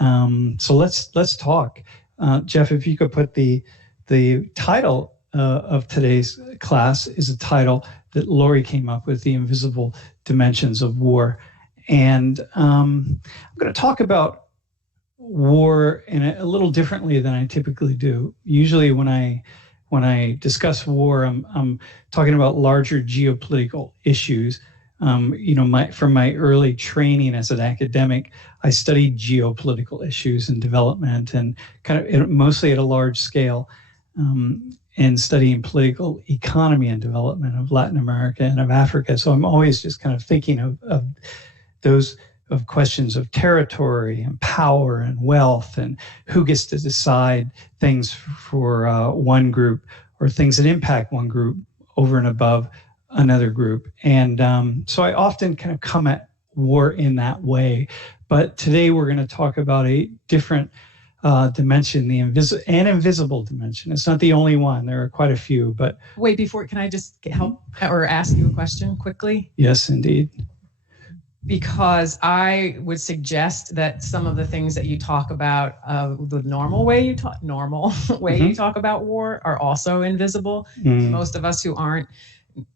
So let's talk. Jeff, if you could put the title of today's class is a title that Lori came up with, The Invisible Dimensions of War. And I'm going to talk about war in a little differently than I typically do. Usually when I discuss war, I'm talking about larger geopolitical issues. From my early training as an academic, I studied geopolitical issues and development, and mostly at a large scale, and studying political economy and development of Latin America and of Africa. So I'm always just kind of thinking of those of questions of territory and power and wealth and who gets to decide things for one group or things that impact one group over and above another group. And so I often kind of come at war in that way. But today we're going to talk about a different dimension, the invisible dimension. It's not the only one. There are quite a few. But wait, can I just help or ask you a question quickly? Yes, indeed. Because I would suggest that some of the things that you talk about, the normal way you talk about war, are also invisible. Most of us who aren't,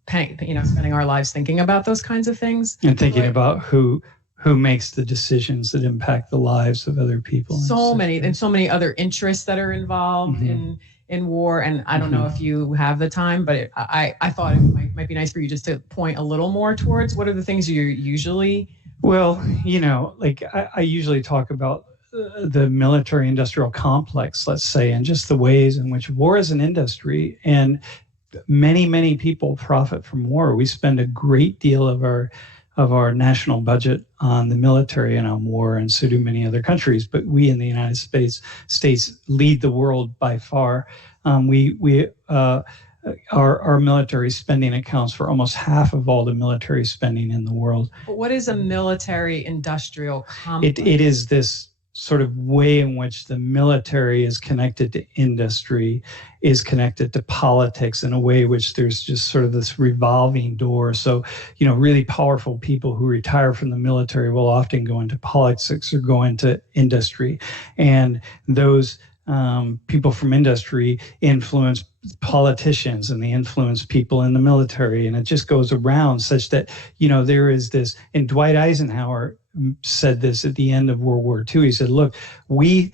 spending our lives thinking about those kinds of things and thinking about who makes the decisions that impact the lives of other people. So many other interests that are involved in war. And I don't know if you have the time, but I thought it might be nice for you just to point a little more towards what are the things you're usually... Well, I usually talk about the military industrial complex, let's say, and just the ways in which war is an industry. And many people profit from war. We spend a great deal of our national budget on the military and on war, and so do many other countries. But we in the United States lead the world by far. Our military spending accounts for almost half of all the military spending in the world. But what is a military industrial complex? It is this sort of way in which the military is connected to industry, is connected to politics in a way which there's just sort of this revolving door. So, really powerful people who retire from the military will often go into politics or go into industry. And those people from industry influence politicians, and they influence people in the military. And it just goes around such that, there is this, and Dwight Eisenhower said this at the end of World War II. He said, look, we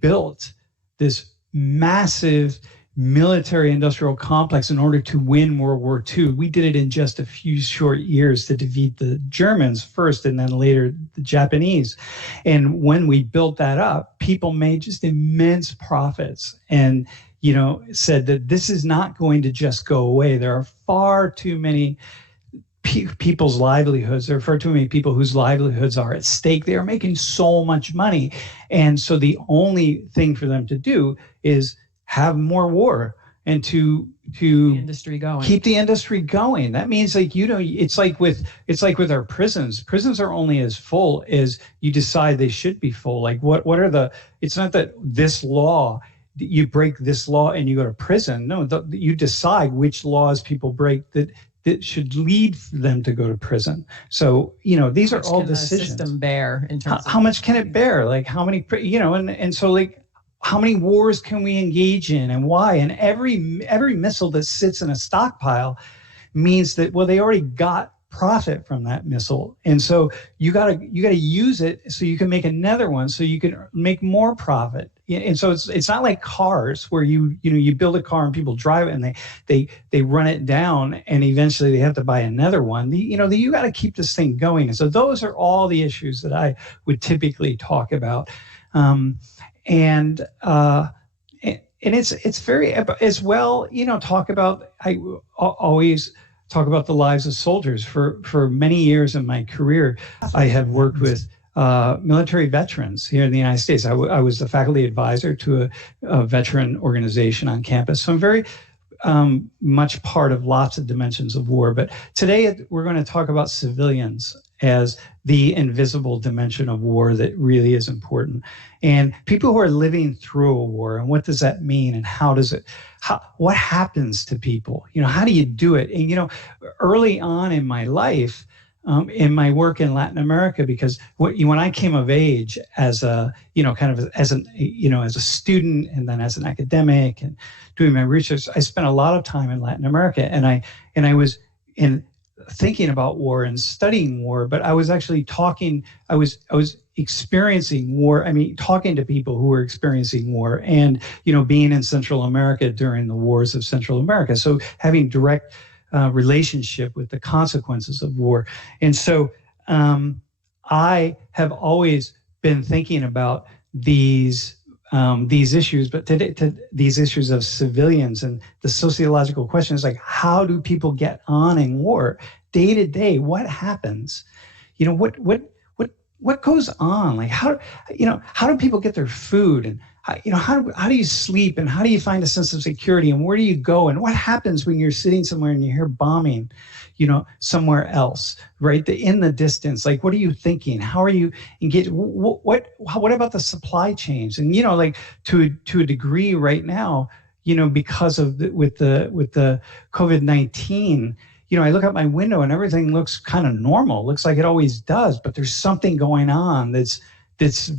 built this massive military industrial complex in order to win World War II. We did it in just a few short years to defeat the Germans first and then later the Japanese. And when we built that up, people made just immense profits and, said that this is not going to just go away. There are far too many people's livelihoods. There are far too many people whose livelihoods are at stake. They are making so much money. And so the only thing for them to do is have more war and to the industry going. Keep the industry going. That means it's like with our prisons. Prisons are only as full as you decide they should be full. Like what are it's not that this law, you break this law and you go to prison. No, you decide which laws people break that should lead them to go to prison. So, these are all decisions. The system bear in terms of how much can it bear? Like how many, and so like how many wars can we engage in and why? And every missile that sits in a stockpile means that, well, they already got profit from that missile. And so you gotta use it so you can make another one so you can make more profit. And so it's not like cars where you build a car and people drive it and they run it down and eventually they have to buy another one. You got to keep this thing going. And so those are all the issues that I would typically talk about. And it's very, as well, talk about, I always talk about the lives of soldiers. For many years in my career, I have worked with military veterans here in the United States. I was the faculty advisor to a veteran organization on campus. So I'm very much part of lots of dimensions of war. But today we're going to talk about civilians as the invisible dimension of war that really is important. And people who are living through a war, and what does that mean, and what happens to people? How do you do it? And early on in my life, in my work in Latin America, because when I came of age as a, kind of as an, as a student and then as an academic and doing my research, I spent a lot of time in Latin America, and I was thinking about war and studying war, but I was actually I was experiencing war. I mean, talking to people who were experiencing war, and, being in Central America during the wars of Central America. So having direct relationship with the consequences of war. And so I have always been thinking about these issues, but these issues of civilians, and the sociological question is like, how do people get on in war day to day? What happens? What goes on? Like, how do people get their food, and how do you sleep, and how do you find a sense of security, and where do you go, and what happens when you're sitting somewhere and you hear bombing, somewhere else, right? In the distance, like, what are you thinking? How are you engaged? What about the supply chains? And, like, to a degree right now, because of with the COVID-19, I look out my window and everything looks kind of normal. It looks like it always does, but there's something going on that's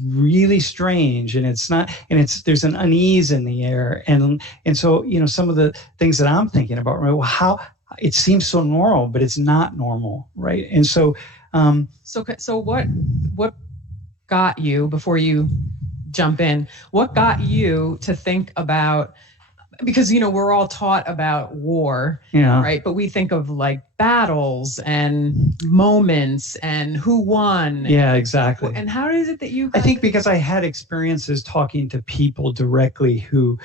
really strange, and there's an unease in the air, and so some of the things that I'm thinking about, right? Well, how it seems so normal, but it's not normal, right? And so so what got you, before you jump in, what got you to think about, because we're all taught about war, right? But we think of like battles and moments and who won. Yeah, exactly. And how is it that you? I think because I had experiences talking to people directly who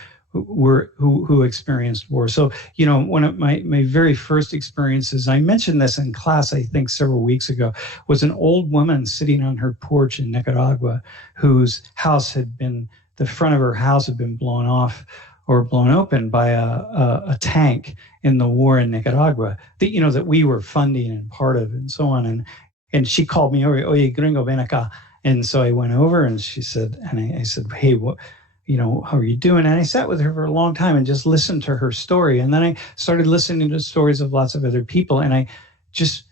experienced war. So one of my very first experiences, I mentioned this in class, I think several weeks ago, was an old woman sitting on her porch in Nicaragua, whose the front of her house had been blown off or blown open by a tank in the war in Nicaragua that we were funding and part of, and so on. And she called me over, "Oye, gringo, ven acá." And so I went over, and she said, and I said, "Hey, what, how are you doing?" And I sat with her for a long time and just listened to her story. And then I started listening to stories of lots of other people, and I just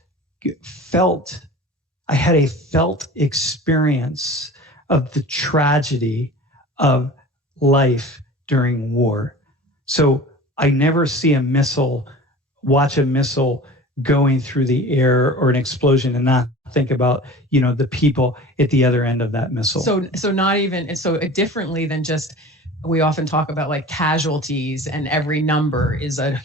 I had a felt experience of the tragedy of life during war. So I never see watch a missile going through the air or an explosion and not think about, the people at the other end of that missile. So not even, so differently than just, we often talk about like casualties, and every number is a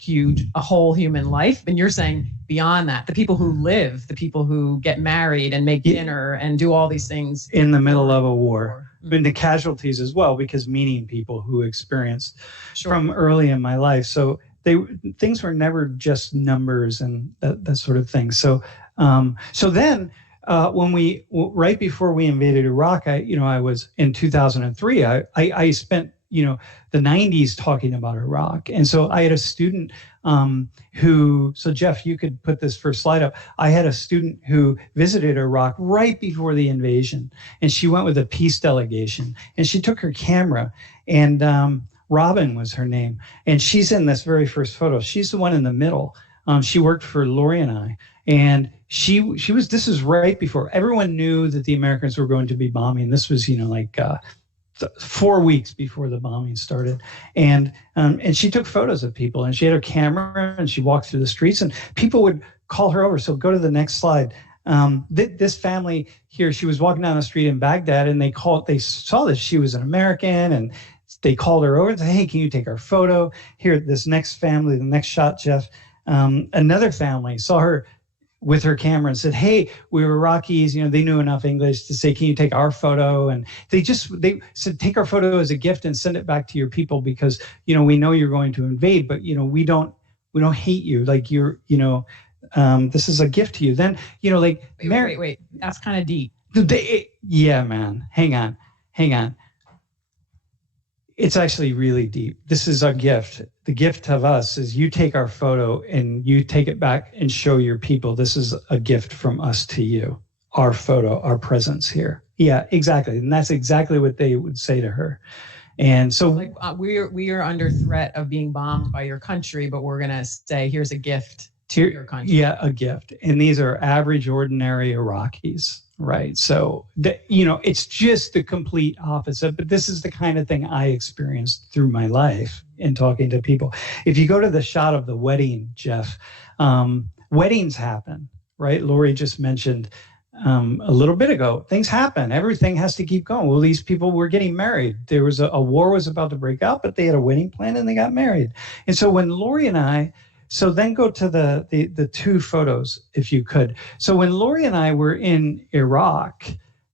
whole human life. And you're saying beyond that, the people who live, the people who get married and make dinner and do all these things in the middle of a war. And the casualties as well, because meaning people who experienced from early in my life. So things were never just numbers and that sort of thing. So then when right before we invaded Iraq, I was in 2003. I spent the 90s talking about Iraq, and so I had a student so Jeff, you could put this first slide up. I had a student who visited Iraq right before the invasion, and she went with a peace delegation, and she took her camera, and Robin was her name, and she's in this very first photo. She's the one in the middle. She worked for Lori and I, and this is right before everyone knew that the Americans were going to be bombing. This was 4 weeks before the bombing started, and she took photos of people, and she had her camera, and she walked through the streets, and people would call her over. So go to the next slide. This family here, she was walking down the street in Baghdad, and they saw that she was an American, and they called her over and said, "Hey, can you take our photo?" Here, this next family, the next shot, Jeff, another family saw her with her camera and said, "Hey, we were Iraqis." They knew enough English to say, "Can you take our photo?" And they said, "Take our photo as a gift and send it back to your people, because we know you're going to invade, but we don't hate you. Like, you're this is a gift to you." Then wait, that's kind of deep. Yeah, man, hang on. It's actually really deep. This is a gift. The gift of us is you take our photo and you take it back and show your people. This is a gift from us to you. Our photo, our presence here. Yeah, exactly. And that's exactly what they would say to her. And so we are under threat of being bombed by your country, but we're going to say, here's a gift to your country. Yeah, a gift. And these are average, ordinary Iraqis, right? So, it's just the complete opposite. But this is the kind of thing I experienced through my life in talking to people. If you go to the shot of the wedding, Jeff, weddings happen, right? Lori just mentioned a little bit ago, things happen. Everything has to keep going. Well, these people were getting married. There was a war was about to break out, but they had a wedding plan and they got married. And so when Lori and I, so then go to the two photos, if you could. So when Lori and I were in Iraq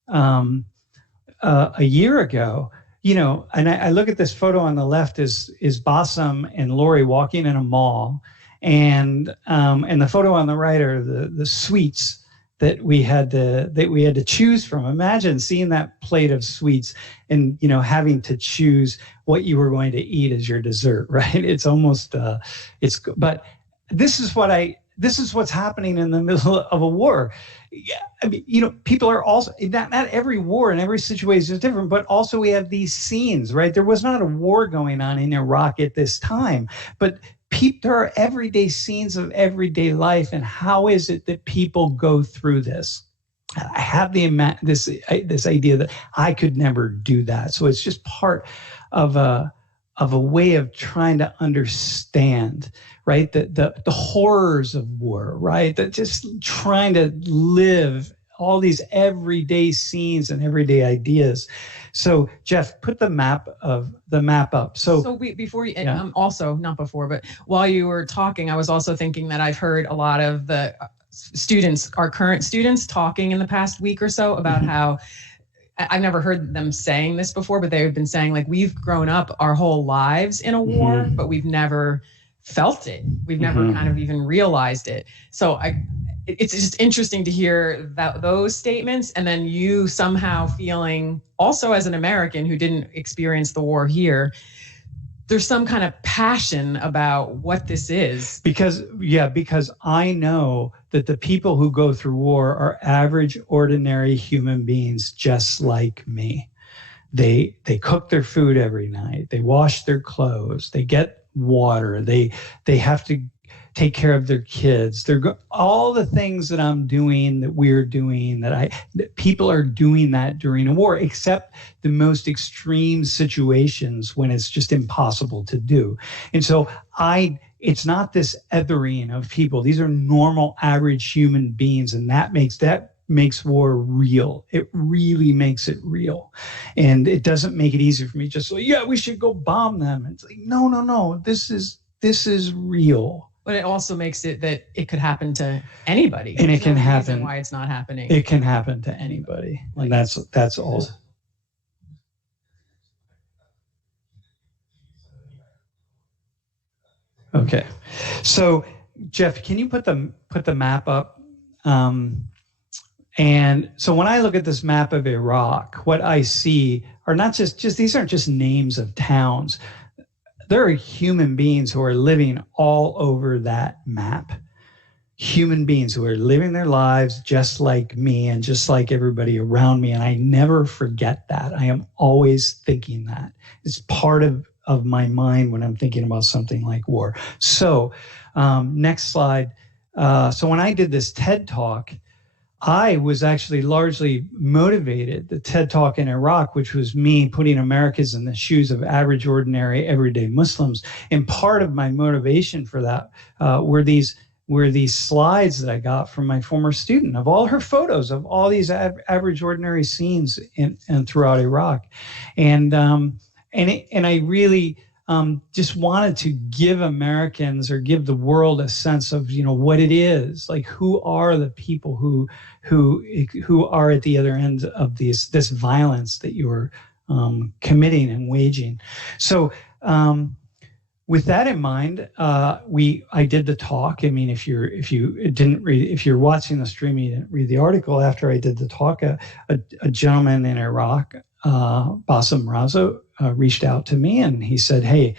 a year ago, and I look at this photo on the left is Bassem and Lori walking in a mall, and the photo on the right are the sweets that we had to choose from. Imagine seeing that plate of sweets and having to choose what you were going to eat as your dessert, right? It's almost but this is what's happening in the middle of a war. Yeah, I mean, people are also not every war and every situation is different, but also we have these scenes, right? There was not a war going on in Iraq at this time, but there are everyday scenes of everyday life, and how is it that people go through this? I have this idea that I could never do that, so it's just part of a way of trying to understand, right? The horrors of war, right? That just trying to live all these everyday scenes and everyday ideas. So Jeff, put the map up. So before you, also not before, but while you were talking, I was also thinking that I've heard a lot of the students, our current students, talking in the past week or so about how, I've never heard them saying this before, but they've been saying, like, we've grown up our whole lives in a war, but we've never felt it. We've never kind of even realized it. So it's just interesting to hear those statements, and then you somehow feeling also as an American who didn't experience the war here, there's some kind of passion about what this is. Because I know that the people who go through war are average, ordinary human beings just like me. They cook their food every night. They wash their clothes. They get water. They have to take care of their kids. All the things that I'm doing, that we're doing, that people are doing that during a war, except the most extreme situations when it's just impossible to do. And so it's not this othering of people. These are normal, average human beings, and that makes war real. It really makes it real. And it doesn't make it easy for me just we should go bomb them. It's like, no, this is real. But it also makes it that it could happen to anybody. And it can happen. Why it's not happening. It can happen to anybody. And that's all. Okay. So Jeff, can you put the map up? And so when I look at this map of Iraq, what I see are not just these aren't just names of towns. There are human beings who are living all over that map. Human beings who are living their lives just like me and just like everybody around me. And I never forget that. I am always thinking that. It's part of my mind when I'm thinking about something like war. So next slide. So when I did this TED Talk, I was actually largely motivated, the TED Talk in Iraq, which was me putting Americans in the shoes of average, ordinary, everyday Muslims. And part of my motivation for that were these slides that I got from my former student of all her photos of all these average, ordinary scenes and throughout Iraq. And I really just wanted to give Americans or give the world a sense of, what it is, like who are the people who are at the other end of this violence that you're committing and waging. So with that in mind, I did the talk. I mean, if you're watching the stream, you didn't read the article. After I did the talk, a gentleman in Iraq, Bassem Razo, reached out to me and he said, "Hey,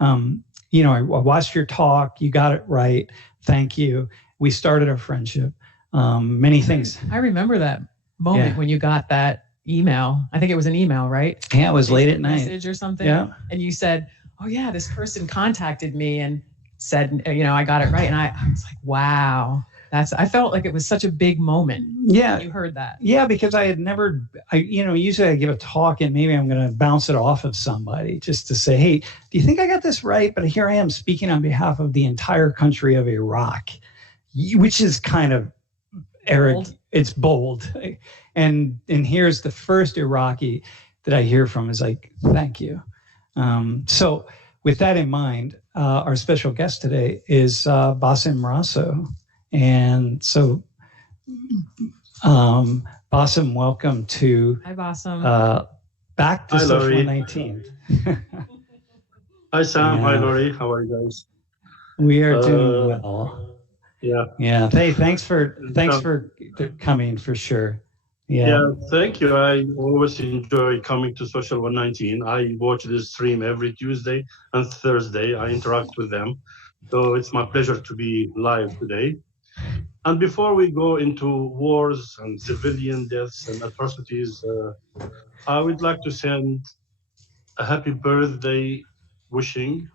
I watched your talk. You got it right. Thank you." We started a friendship. Many things. I remember that moment when you got that email. I think it was an email, right? Yeah, it was late at night. Message or something. Yeah. And you said, "Oh yeah, this person contacted me and said, I got it right. And I was like, wow. I felt like it was such a big moment. Yeah. You heard that. Yeah, because I had never, usually I give a talk and maybe I'm going to bounce it off of somebody just to say, hey, do you think I got this right? But here I am speaking on behalf of the entire country of Iraq, which is kind of arrogant. It's bold. And here's the first Iraqi that I hear from is like, thank you. So with that in mind, our special guest today is Bassem Raso. And so, Bassem, welcome to Hi, Bassem. Back to Social 119. Hi, Sam. Hi, Lori. How are you guys? We are doing well. Yeah. Hey, thanks for coming for sure. Yeah, thank you. I always enjoy coming to Social 119. I watch this stream every Tuesday and Thursday. I interact with them. So it's my pleasure to be live today. And before we go into wars and civilian deaths and atrocities, I would like to send a happy birthday wishing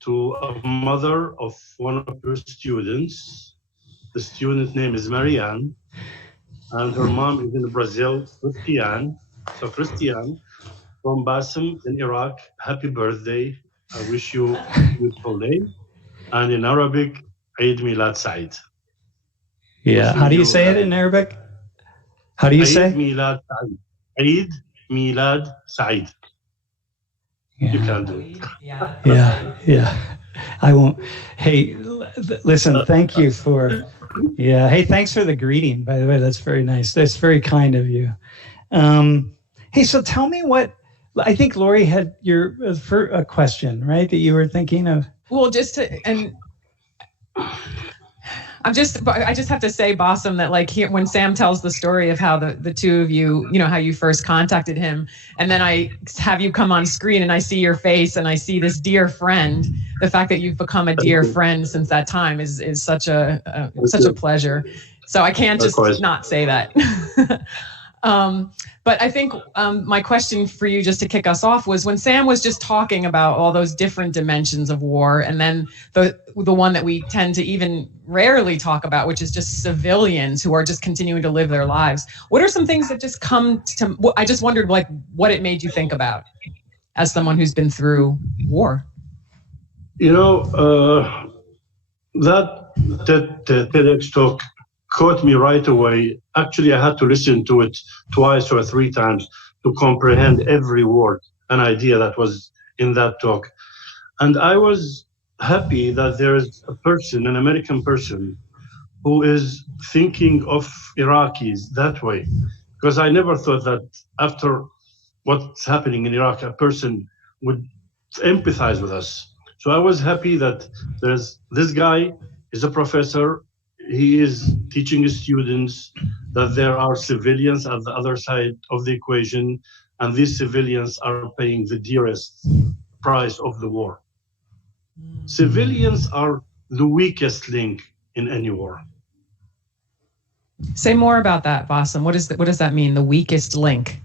to a mother of one of her students. The student name is Marianne, and her mom is in Brazil, Christiane. So Christiane, from Bassem in Iraq, happy birthday. I wish you a beautiful day. And in Arabic, Eid Milad Said. Yeah, how do you say it in Arabic? How do you say? Eid Milad Said. Eid Milad Said. You can do it. Yeah. I won't. Hey, listen, thank you for, hey, thanks for the greeting, by the way. That's very nice. That's very kind of you. Hey, so tell me I think Lori had a question, right? That you were thinking of. Well, I just have to say, Bassem, that like when Sam tells the story of how the two of you, how you first contacted him, and then I have you come on screen and I see your face and I see this dear friend. The fact that you've become a dear friend since that time is such a pleasure. So I can't just not say that. But I think my question for you, just to kick us off, was when Sam was just talking about all those different dimensions of war, and then the one that we tend to even rarely talk about, which is just civilians who are just continuing to live their lives. What are some things that just come to? I just wondered, like, what it made you think about as someone who's been through war. That TEDx talk caught me right away. Actually, I had to listen to it twice or three times to comprehend every word and idea that was in that talk. And I was happy that there is a person, an American person, who is thinking of Iraqis that way. Because I never thought that after what's happening in Iraq, a person would empathize with us. So I was happy that there's this guy is a professor. He is teaching his students that there are civilians at the other side of the equation, and these civilians are paying the dearest price of the war. Civilians are the weakest link in any war. Say more about that, Bassem. What does that mean, the weakest link?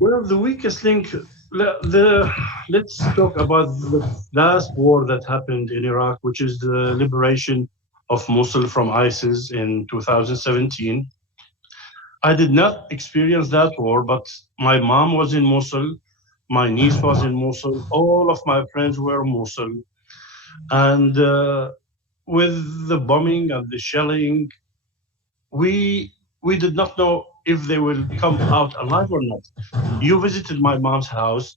Well, the weakest link, let's talk about the last war that happened in Iraq, which is the liberation of Mosul from ISIS in 2017. I did not experience that war, but my mom was in Mosul, my niece was in Mosul, all of my friends were in Mosul. And with the bombing and the shelling, we did not know if they will come out alive or not. You visited my mom's house,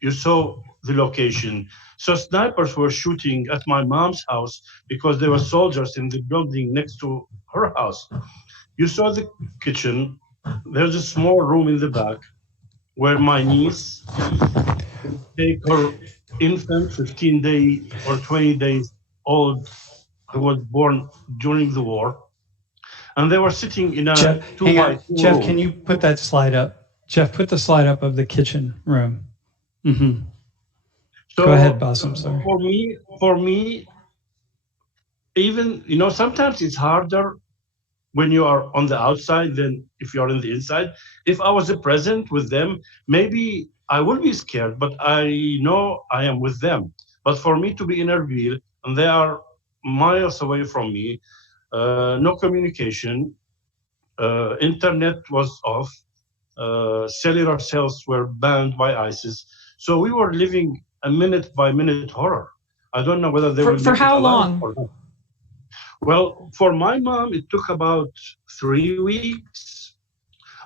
you saw the location. So snipers were shooting at my mom's house because there were soldiers in the building next to her house. You saw the kitchen. There's a small room in the back where my niece would take her infant, 15-day or 20 days old, who was born during the war. And they were sitting in a Jeff, Jeff, can you put that slide up? Jeff, put the slide up of the kitchen room. Mm-hmm. So, go ahead, Bassem. Sorry. For me, even, sometimes it's harder when you are on the outside than if you're on the inside. If I was present with them, maybe I would be scared, but I know I am with them. But for me to be in Erbil, and they are miles away from me. No communication. Internet was off. Cellular cells were banned by ISIS. So we were living a minute-by-minute horror. I don't know whether they will For make it how alive long? or not. Well, for my mom, it took about 3 weeks.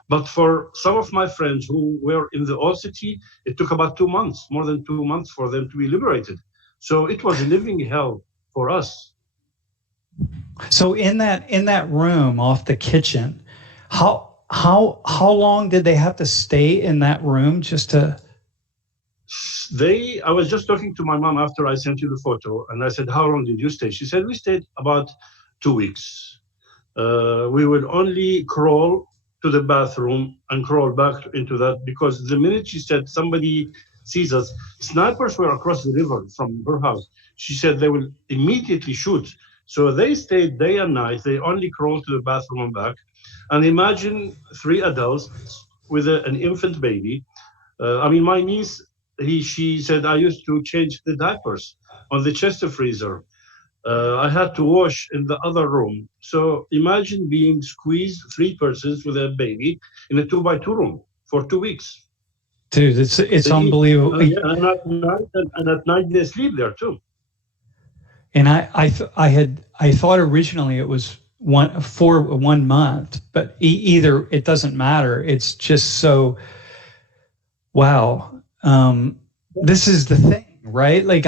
But for some of my friends who were in the old city, it took about 2 months, more than 2 months for them to be liberated. So it was a living hell for us. So in that room off the kitchen, how long did they have to stay in that room just to? I was just talking to my mom after I sent you the photo, and I said, "How long did you stay?" She said, "We stayed about 2 weeks. We would only crawl to the bathroom and crawl back into that, because the minute she said somebody sees us, snipers were across the river from her house. She said they will immediately shoot. So they stayed day and night. They only crawled to the bathroom and back. And imagine 3 adults with an infant baby. I mean, my niece, she said, I used to change the diapers on the chest freezer. I had to wash in the other room. So imagine being squeezed, 3 persons with a baby in a 2x2 room for 2 weeks. Dude, it's unbelievable. Yeah, and at night they sleep there too. And I thought originally it was for 1 month, but either it doesn't matter. It's just so, wow. This is the thing, right? Like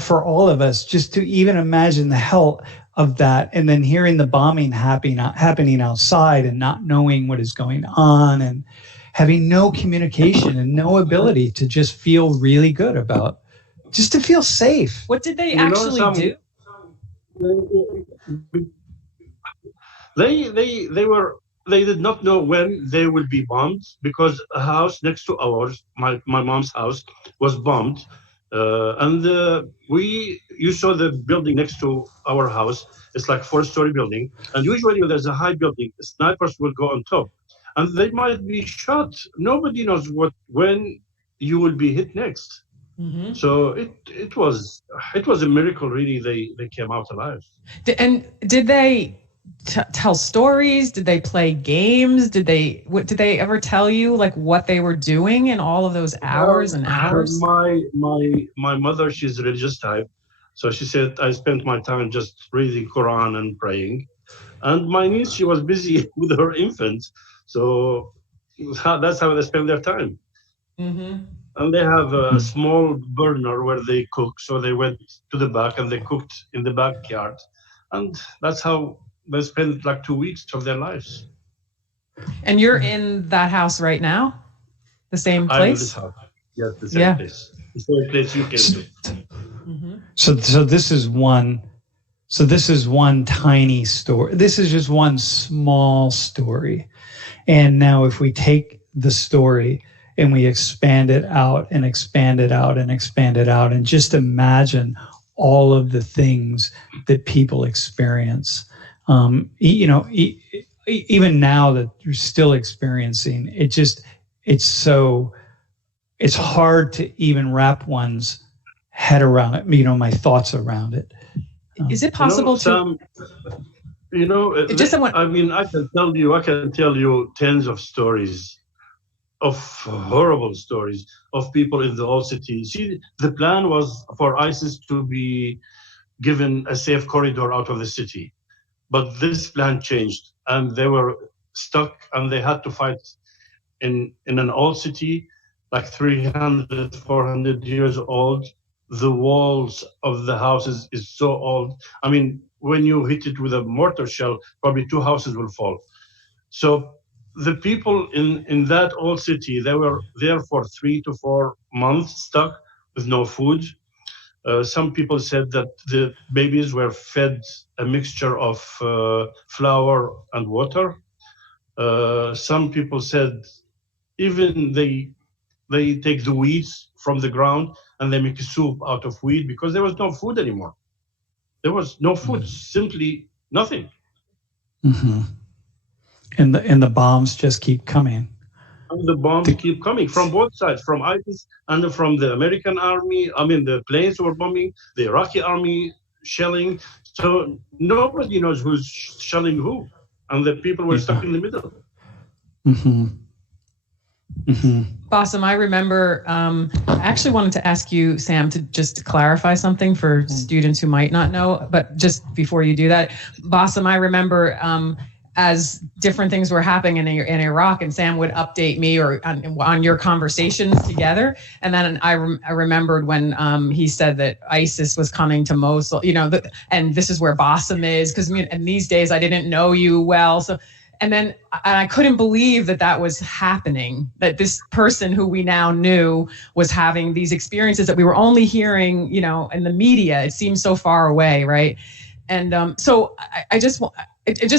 for all of us, just to even imagine the hell of that, and then hearing the bombing happening outside and not knowing what is going on, and having no communication and no ability to just feel really good about, just to feel safe. What did they actually do? They did not know when they will be bombed, because a house next to ours, my mom's house, was bombed. You saw the building next to our house. It's like 4-story building. And usually when there's a high building, snipers will go on top. And they might be shot. Nobody knows when you will be hit next. Mm-hmm. So it was a miracle, really. They came out alive. And did they tell stories? Did they play games? Did they ever tell you like what they were doing in all of those hours and hours? My mother, she's a religious type, so she said I spent my time just reading Quran and praying, and my niece, she was busy with her infant, so that's how they spend their time. Mm-hmm. And they have a small burner where they cook, so they went to the back and they cooked in the backyard, and that's how they spend like 2 weeks of their lives. And you're in that house right now? The same place? I'm in this house. Yes, the same place. The same place you came to. Mm-hmm. So this is one. So this is one tiny story. This is just one small story. And now if we take the story and we expand it out and expand it out and expand it out, and just imagine all of the things that people experience. Even now that you're still experiencing, it's hard to even wrap one's head around it, my thoughts around it. Is it possible to? I mean, I can tell you tens of stories, of horrible stories of people in the old city. See, the plan was for ISIS to be given a safe corridor out of the city. But this plan changed, and they were stuck, and they had to fight in an old city, like 300, 400 years old. The walls of the houses is so old. I mean, when you hit it with a mortar shell, probably 2 houses will fall. So the people in that old city, they were there for 3 to 4 months, stuck with no food. Some people said that the babies were fed a mixture of flour and water. Some people said even they take the weeds from the ground and they make a soup out of wheat, because there was no food anymore. There was no food, simply nothing. Mm-hmm. And the bombs just keep coming. And the bombs keep coming from both sides, from ISIS and from the American army. I mean, the planes were bombing, the Iraqi army shelling. So nobody knows who's shelling who. And the people were stuck in the middle. Mm-hmm. Mm-hmm. Bassem, I remember, I actually wanted to ask you, Sam, to just clarify something for students who might not know, but just before you do that, Bassem, I remember as different things were happening in Iraq, and Sam would update me or on your conversations together. And then I remembered when he said that ISIS was coming to Mosul, you know, and this is where Bassem is, because in these days I didn't know you well. So, and then I couldn't believe that was happening, that this person who we now knew was having these experiences that we were only hearing, you know, in the media. It seems so far away, right? And so I just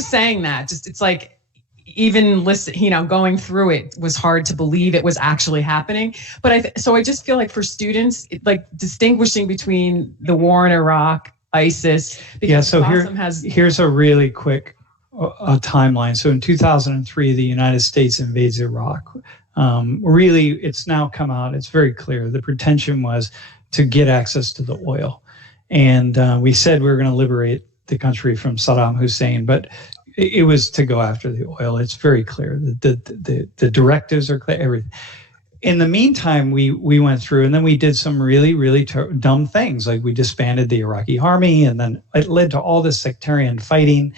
saying that, it's like, even listen, you know, going through it was hard to believe it was actually happening. But so I just feel like for students, like distinguishing between the war in Iraq, ISIS. Yeah. So here's a really quick timeline. So in 2003, the United States invades Iraq. Really, it's now come out. It's very clear. The pretension was to get access to the oil. And we said we were going to liberate the country from Saddam Hussein, but it was to go after the oil. It's very clear. The directives are clear, everything. In the meantime, we went through, and then we did some really, really dumb things. Like we disbanded the Iraqi army, and then it led to all this sectarian fighting.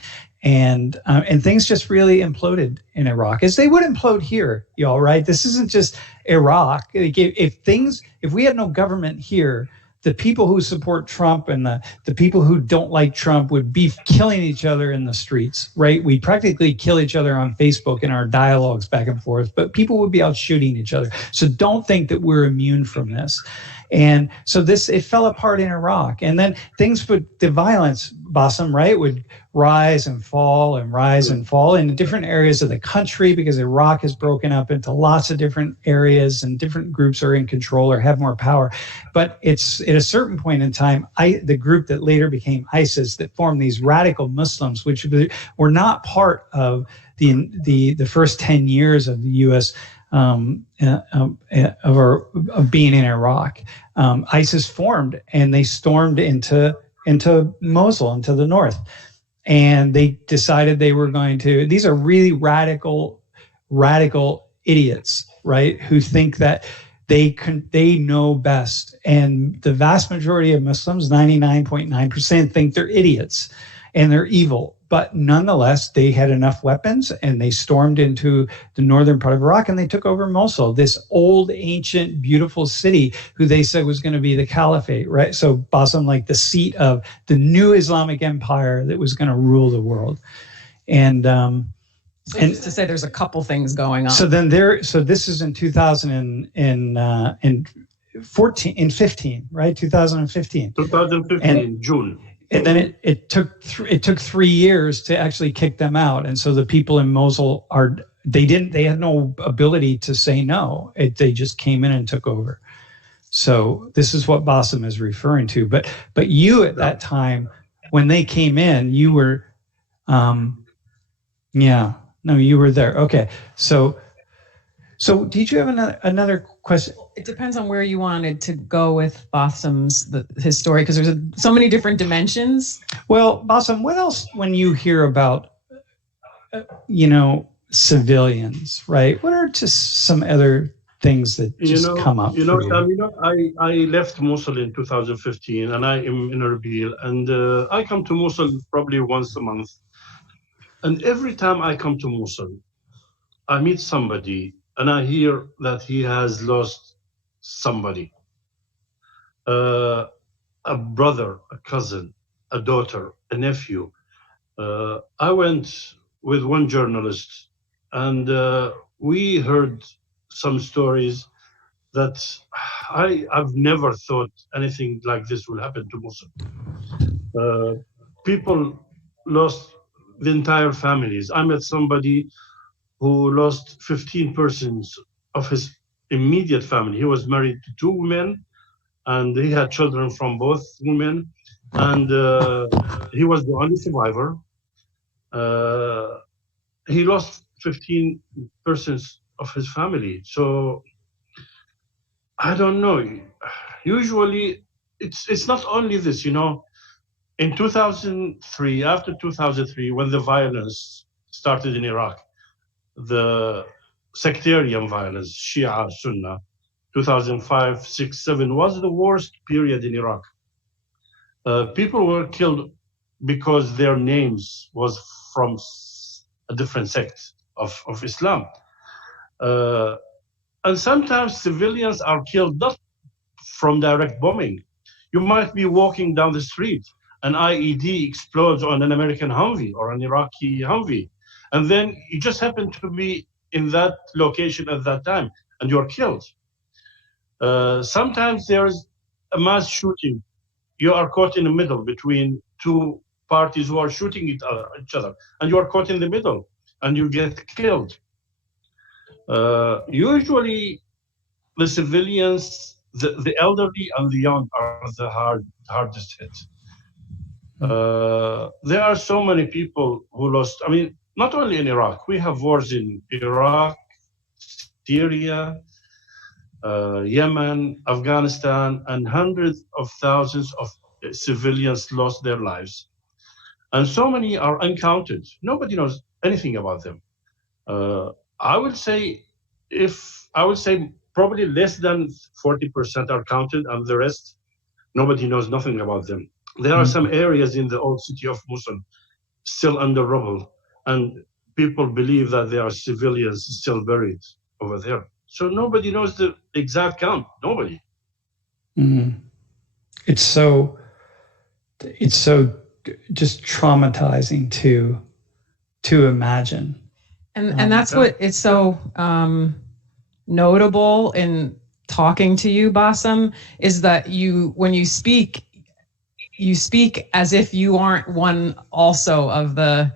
And things just really imploded in Iraq, as they would implode here, y'all, right? This isn't just Iraq. If we had no government here, the people who support Trump and the people who don't like Trump would be killing each other in the streets, right? We'd practically kill each other on Facebook in our dialogues back and forth, but people would be out shooting each other. So don't think that we're immune from this. And so it fell apart in Iraq. And then the violence, Bassem, right, would rise and fall and rise and fall in different areas of the country, because Iraq is broken up into lots of different areas and different groups are in control or have more power. But it's at a certain point in time, the group that later became ISIS, that formed these radical Muslims, which were not part of the first 10 years of the U.S. Of being in Iraq. ISIS formed, and they stormed into Mosul, into the north. And they decided they were going to, these are really radical idiots, right? Who think that they know best. And the vast majority of Muslims, 99.9%, think they're idiots and they're evil. But nonetheless, they had enough weapons and they stormed into the northern part of Iraq and they took over Mosul, this old, ancient, beautiful city who they said was going to be the caliphate, right? So Bassem, like the seat of the new Islamic empire that was going to rule the world. And just to say there's a couple things going on. So this is in 2015, right? 2015, June. And then it took 3 years to actually kick them out. And so the people in Mosul they had no ability to say no. They just came in and took over. So this is what Bassem is referring to. But you at that time, when they came in, you were, you were there. Okay. So did you have another question? It depends on where you wanted to go with Bassem's his story, because there's so many different dimensions. Well, Bassem, what else when you hear about, civilians, right? What are just some other things that just come up? I left Mosul in 2015, and I am in Erbil, and I come to Mosul probably once a month. And every time I come to Mosul, I meet somebody, and I hear that he has lost somebody, a brother, a cousin, a daughter, a nephew. I went with one journalist, and we heard some stories that I've never thought anything like this will happen to Mosul. People lost the entire families. I met somebody who lost 15 persons of his immediate family. He was married to 2 women, and he had children from both women, and he was the only survivor. He lost 15 persons of his family. So I don't know. Usually, it's not only this. In 2003, after 2003, when the violence started in Iraq, the sectarian violence, Shia, Sunnah, 2005, 6, 7 was the worst period in Iraq. People were killed because their names was from a different sect of Islam. And sometimes civilians are killed not from direct bombing. You might be walking down the street, an IED explodes on an American Humvee or an Iraqi Humvee, and then you just happen to be in that location at that time, and you're killed. Sometimes there's a mass shooting. You are caught in the middle between two parties who are shooting each other, and you are caught in the middle, and you get killed. Usually, the civilians, the elderly and the young are the hardest hit. There are so many people who lost. I mean, not only in Iraq. We have wars in Iraq, Syria, Yemen, Afghanistan, and hundreds of thousands of civilians lost their lives. And so many are uncounted. Nobody knows anything about them. I would say probably less than 40% are counted, and the rest, nobody knows nothing about them. There are some areas in the old city of Mosul still under rubble, and people believe that there are civilians still buried over there. So nobody knows the exact count. Nobody. Mm. It's so just traumatizing to imagine. And that's what it's so notable in talking to you, Bassem, is that when you speak as if you aren't one also of the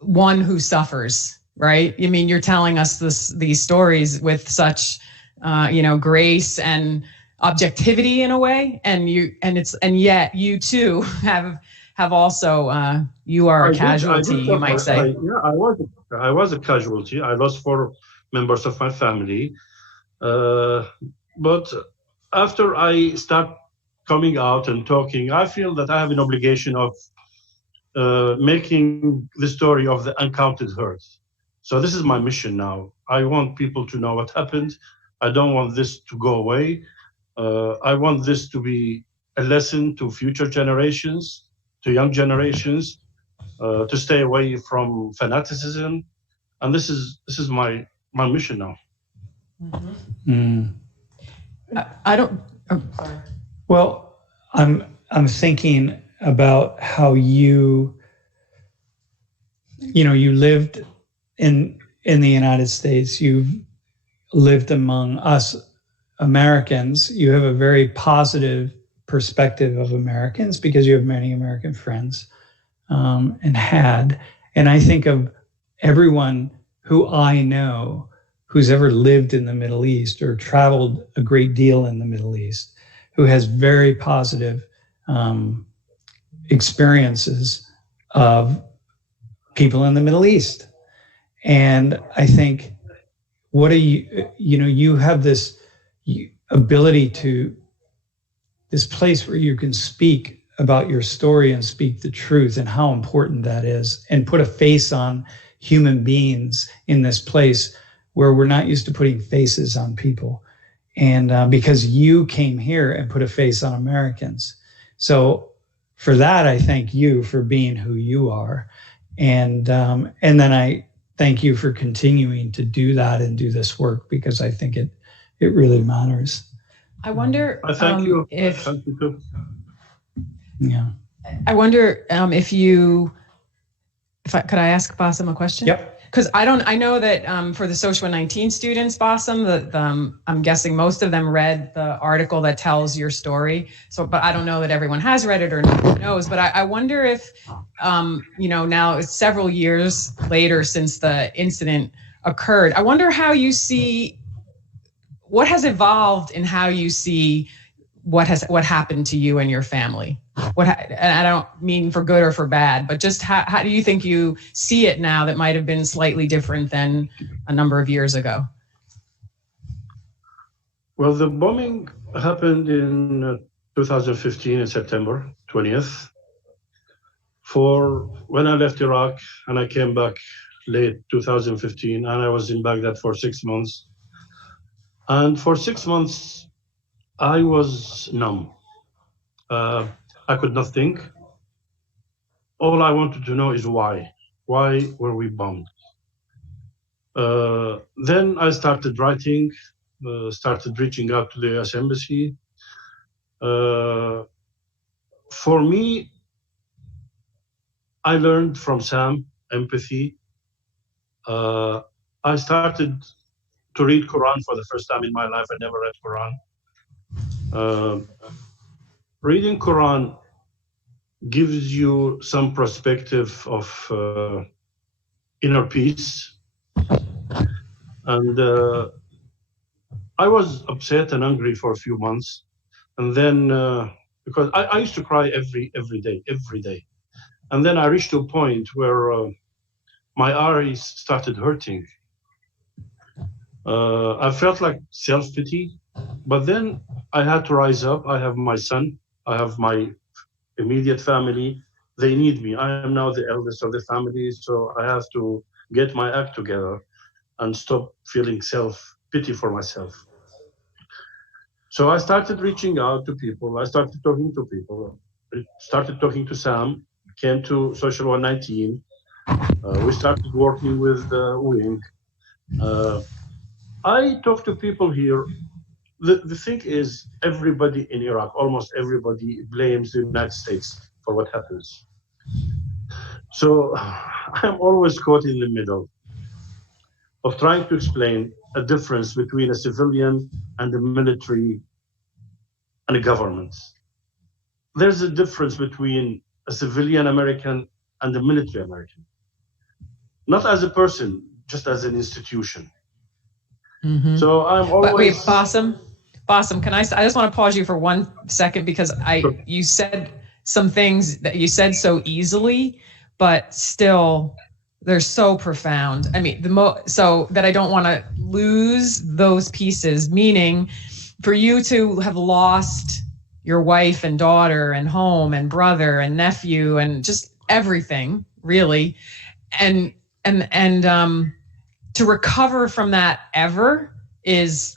one who suffers, right? I mean, you're telling us these stories with such grace and objectivity in a way, and yet you too have also you are a casualty, you might say. I was a casualty. I lost 4 members of my family, but after I start coming out and talking, I feel that I have an obligation of making the story of the uncounted hurt. So this is my mission now. I want people to know what happened. I don't want this to go away. I want this to be a lesson to future generations, to young generations, to stay away from fanaticism. And this is my mission now. Mm-hmm. I don't. Sorry. Well, I'm thinking about how you lived in the United States. You've lived among us Americans. You have a very positive perspective of Americans because you have many American friends, and I think of everyone who I know who's ever lived in the Middle East or traveled a great deal in the Middle East, who has very positive experiences of people in the Middle East. And I think, you have this ability this place where you can speak about your story and speak the truth and how important that is, and put a face on human beings in this place where we're not used to putting faces on people. And because you came here and put a face on Americans. So for that, I thank you for being who you are. And then I thank you for continuing to do that and do this work, because I think it really matters. I wonder thank you. If thank you too. Yeah. I wonder could I ask Bassem a question? Yep. Because I know that for the Social 19 students, Bassem, I'm guessing most of them read the article that tells your story. So, but I don't know that everyone has read it or knows. But I wonder if, now it's several years later since the incident occurred. I wonder how you see what has evolved in how you see what happened to you and your family. and I don't mean for good or for bad, but just how do you think you see it now that might have been slightly different than a number of years ago? Well, the bombing happened in 2015 in September 20th. For when I left Iraq and I came back late 2015, and I was in Baghdad for 6 months. And for 6 months, I was numb. I could not think. All I wanted to know is why. Why were we bombed? Then I started writing, started reaching out to the US Embassy. For me, I learned from Sam empathy. I started to read Quran for the first time in my life. I never read Quran. Reading Quran gives you some perspective of inner peace. And I was upset and angry for a few months. And then, because I used to cry every day. And then I reached to a point where my eyes started hurting. I felt like self-pity, but then I had to rise up. I have my son, I have my immediate family. They need me. I am now the eldest of the family, so I have to get my act together and stop feeling self-pity for myself. So I started reaching out to people. I started talking to people. I started talking to Sam, came to Social 119. We started working with Wing. I talk to people here. The thing is, everybody in Iraq, almost everybody, blames the United States for what happens. So I'm always caught in the middle of trying to explain a difference between a civilian and a military and a government. There's a difference between a civilian American and a military American. Not as a person, just as an institution. Mm-hmm. So I'm always... But wait, Bassem, can I just want to pause you for 1 second, because you said some things that you said so easily, but still they're so profound. I mean, so that I don't want to lose those pieces, meaning for you to have lost your wife and daughter and home and brother and nephew and just everything, really, and to recover from that ever is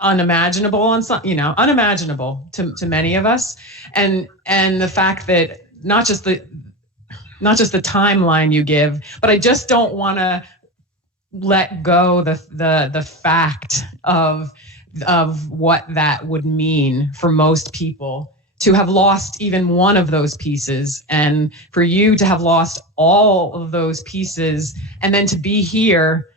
unimaginable on some, unimaginable to many of us. And the fact that not just the timeline you give, but I just don't want to let go the fact of what that would mean for most people to have lost even one of those pieces, and for you to have lost all of those pieces, and then to be here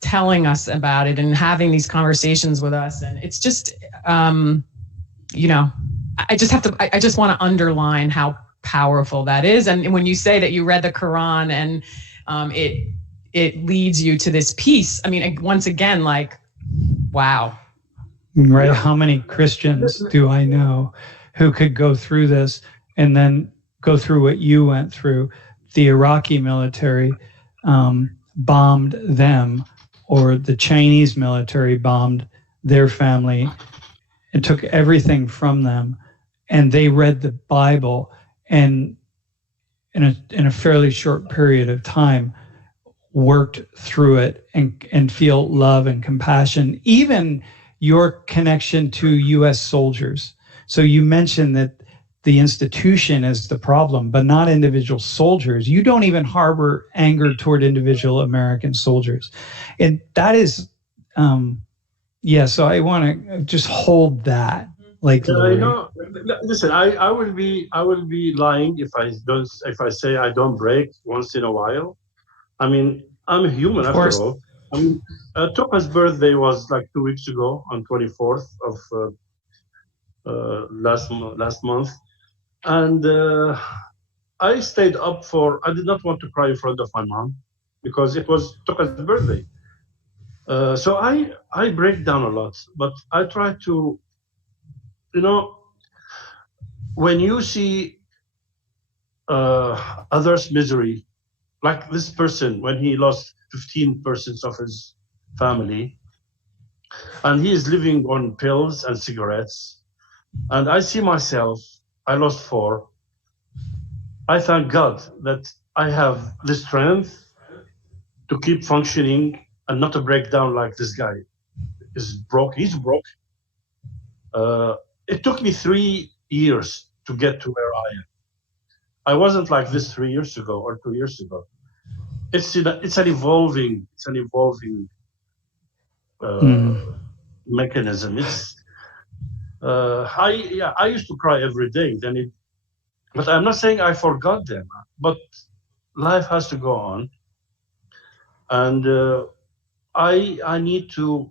telling us about it and having these conversations with us. And it's just, I just want to underline how powerful that is. And when you say that you read the Quran and it leads you to this peace, I mean, once again, like, wow. Right. How many Christians do I know who could go through this and then go through what you went through? The Iraqi military bombed them, or the Chinese military bombed their family and took everything from them. And they read the Bible and in a fairly short period of time worked through it and feel love and compassion, even your connection to US soldiers. So you mentioned that the institution is the problem, but not individual soldiers. You don't even harbor anger toward individual American soldiers. And that is, so I want to just hold that. Like, listen, I will be lying if I say I don't break once in a while. I mean, I'm a human after all. I mean, Topa's birthday was like 2 weeks ago on 24th of last month. And I stayed up I did not want to cry in front of my mom because it was Topa's birthday. So I break down a lot, but I try to, when you see others' misery, like this person when he lost 15% of his family, and he is living on pills and cigarettes, and I see myself, I lost 4. I thank God that I have the strength to keep functioning and not to break down like this guy is broke. He's broke. It took me 3 years to get to where I am. I wasn't like this 3 years ago or 2 years ago. It's an evolving mechanism. It's I used to cry every day. But I'm not saying I forgot them. But life has to go on, and I need to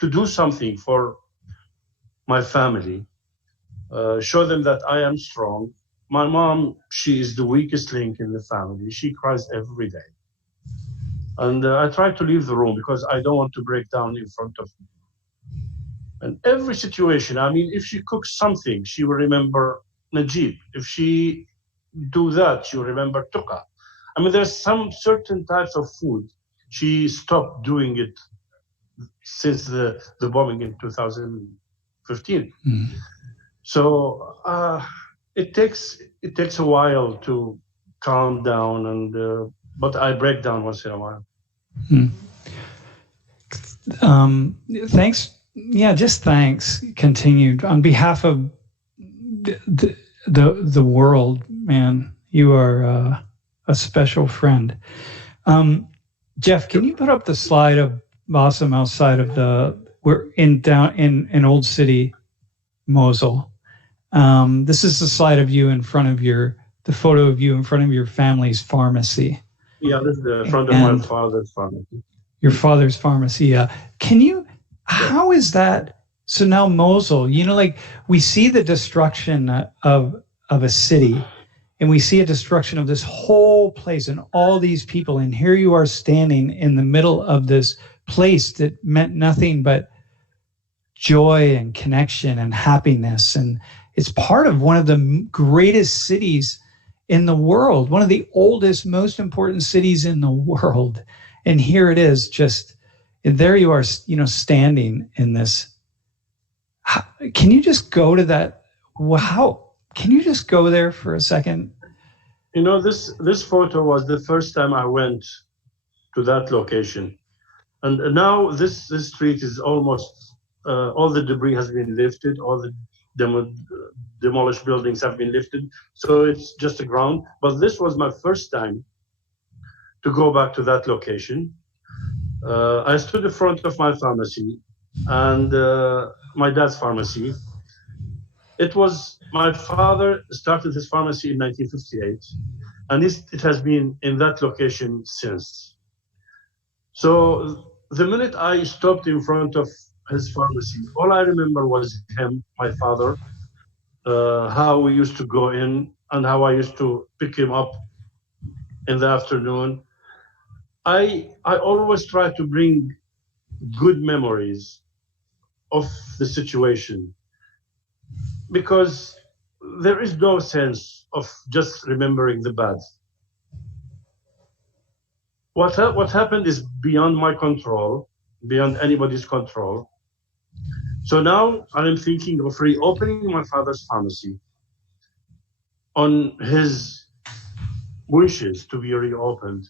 do something for my family. Show them that I am strong. My mom, she is the weakest link in the family. She cries every day. And I try to leave the room because I don't want to break down in front of me. And every situation, I mean, if she cooks something, she will remember Najib. If she do that, she will remember Tuqa. I mean, there's some certain types of food. She stopped doing it since the bombing in 2015. So it takes a while to calm down, and but I break down once in a while. Thanks. Yeah, just thanks. Continued on behalf of the world, man. You are a special friend. Jeff, can you put up the slide of Bassem outside of we're in Old City, Mosul. This is the slide of you in front of the photo of you in front of your family's pharmacy. Yeah, this is the front of my father's pharmacy. Your father's pharmacy, yeah. How is that? So now Mosul, like we see the destruction of a city, and we see a destruction of this whole place and all these people, and here you are standing in the middle of this place that meant nothing but joy and connection and happiness, and it's part of one of the greatest cities in the world, one of the oldest, most important cities in the world. And here it is, and there you are, standing in this. Can you just go to that? Wow. Can you just go there for a second? This photo was the first time I went to that location. And now this street is almost, all the debris has been lifted, all the demolished buildings have been lifted. So it's just a ground. But this was my first time to go back to that location. I stood in front of my pharmacy and my dad's pharmacy. My father started his pharmacy in 1958, and it has been in that location since. So the minute I stopped in front of his pharmacy, all I remember was him, my father, how we used to go in and how I used to pick him up in the afternoon. I always try to bring good memories of the situation, because there is no sense of just remembering the bad. What happened is beyond my control, beyond anybody's control. So now I'm thinking of reopening my father's pharmacy on his wishes to be reopened.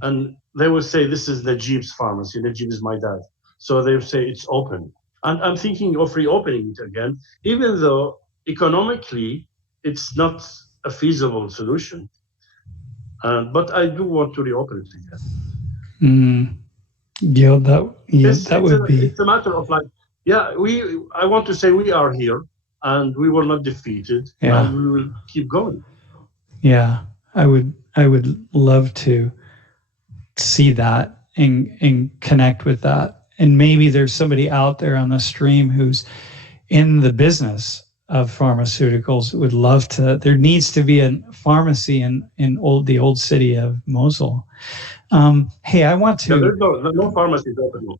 And they will say, this is Najib's pharmacy. Najib is my dad. So they will say it's open. And I'm thinking of reopening it again, even though economically it's not a feasible solution. But I do want to reopen it again. That would be. It's a matter of I want to say we are here and we were not defeated, and we will keep going. Yeah, I would love to see that and connect with that. And maybe there's somebody out there on the stream who's in the business of pharmaceuticals would love to. There needs to be a pharmacy in the old city of Mosul. Hey, I want to. There's no pharmacies open.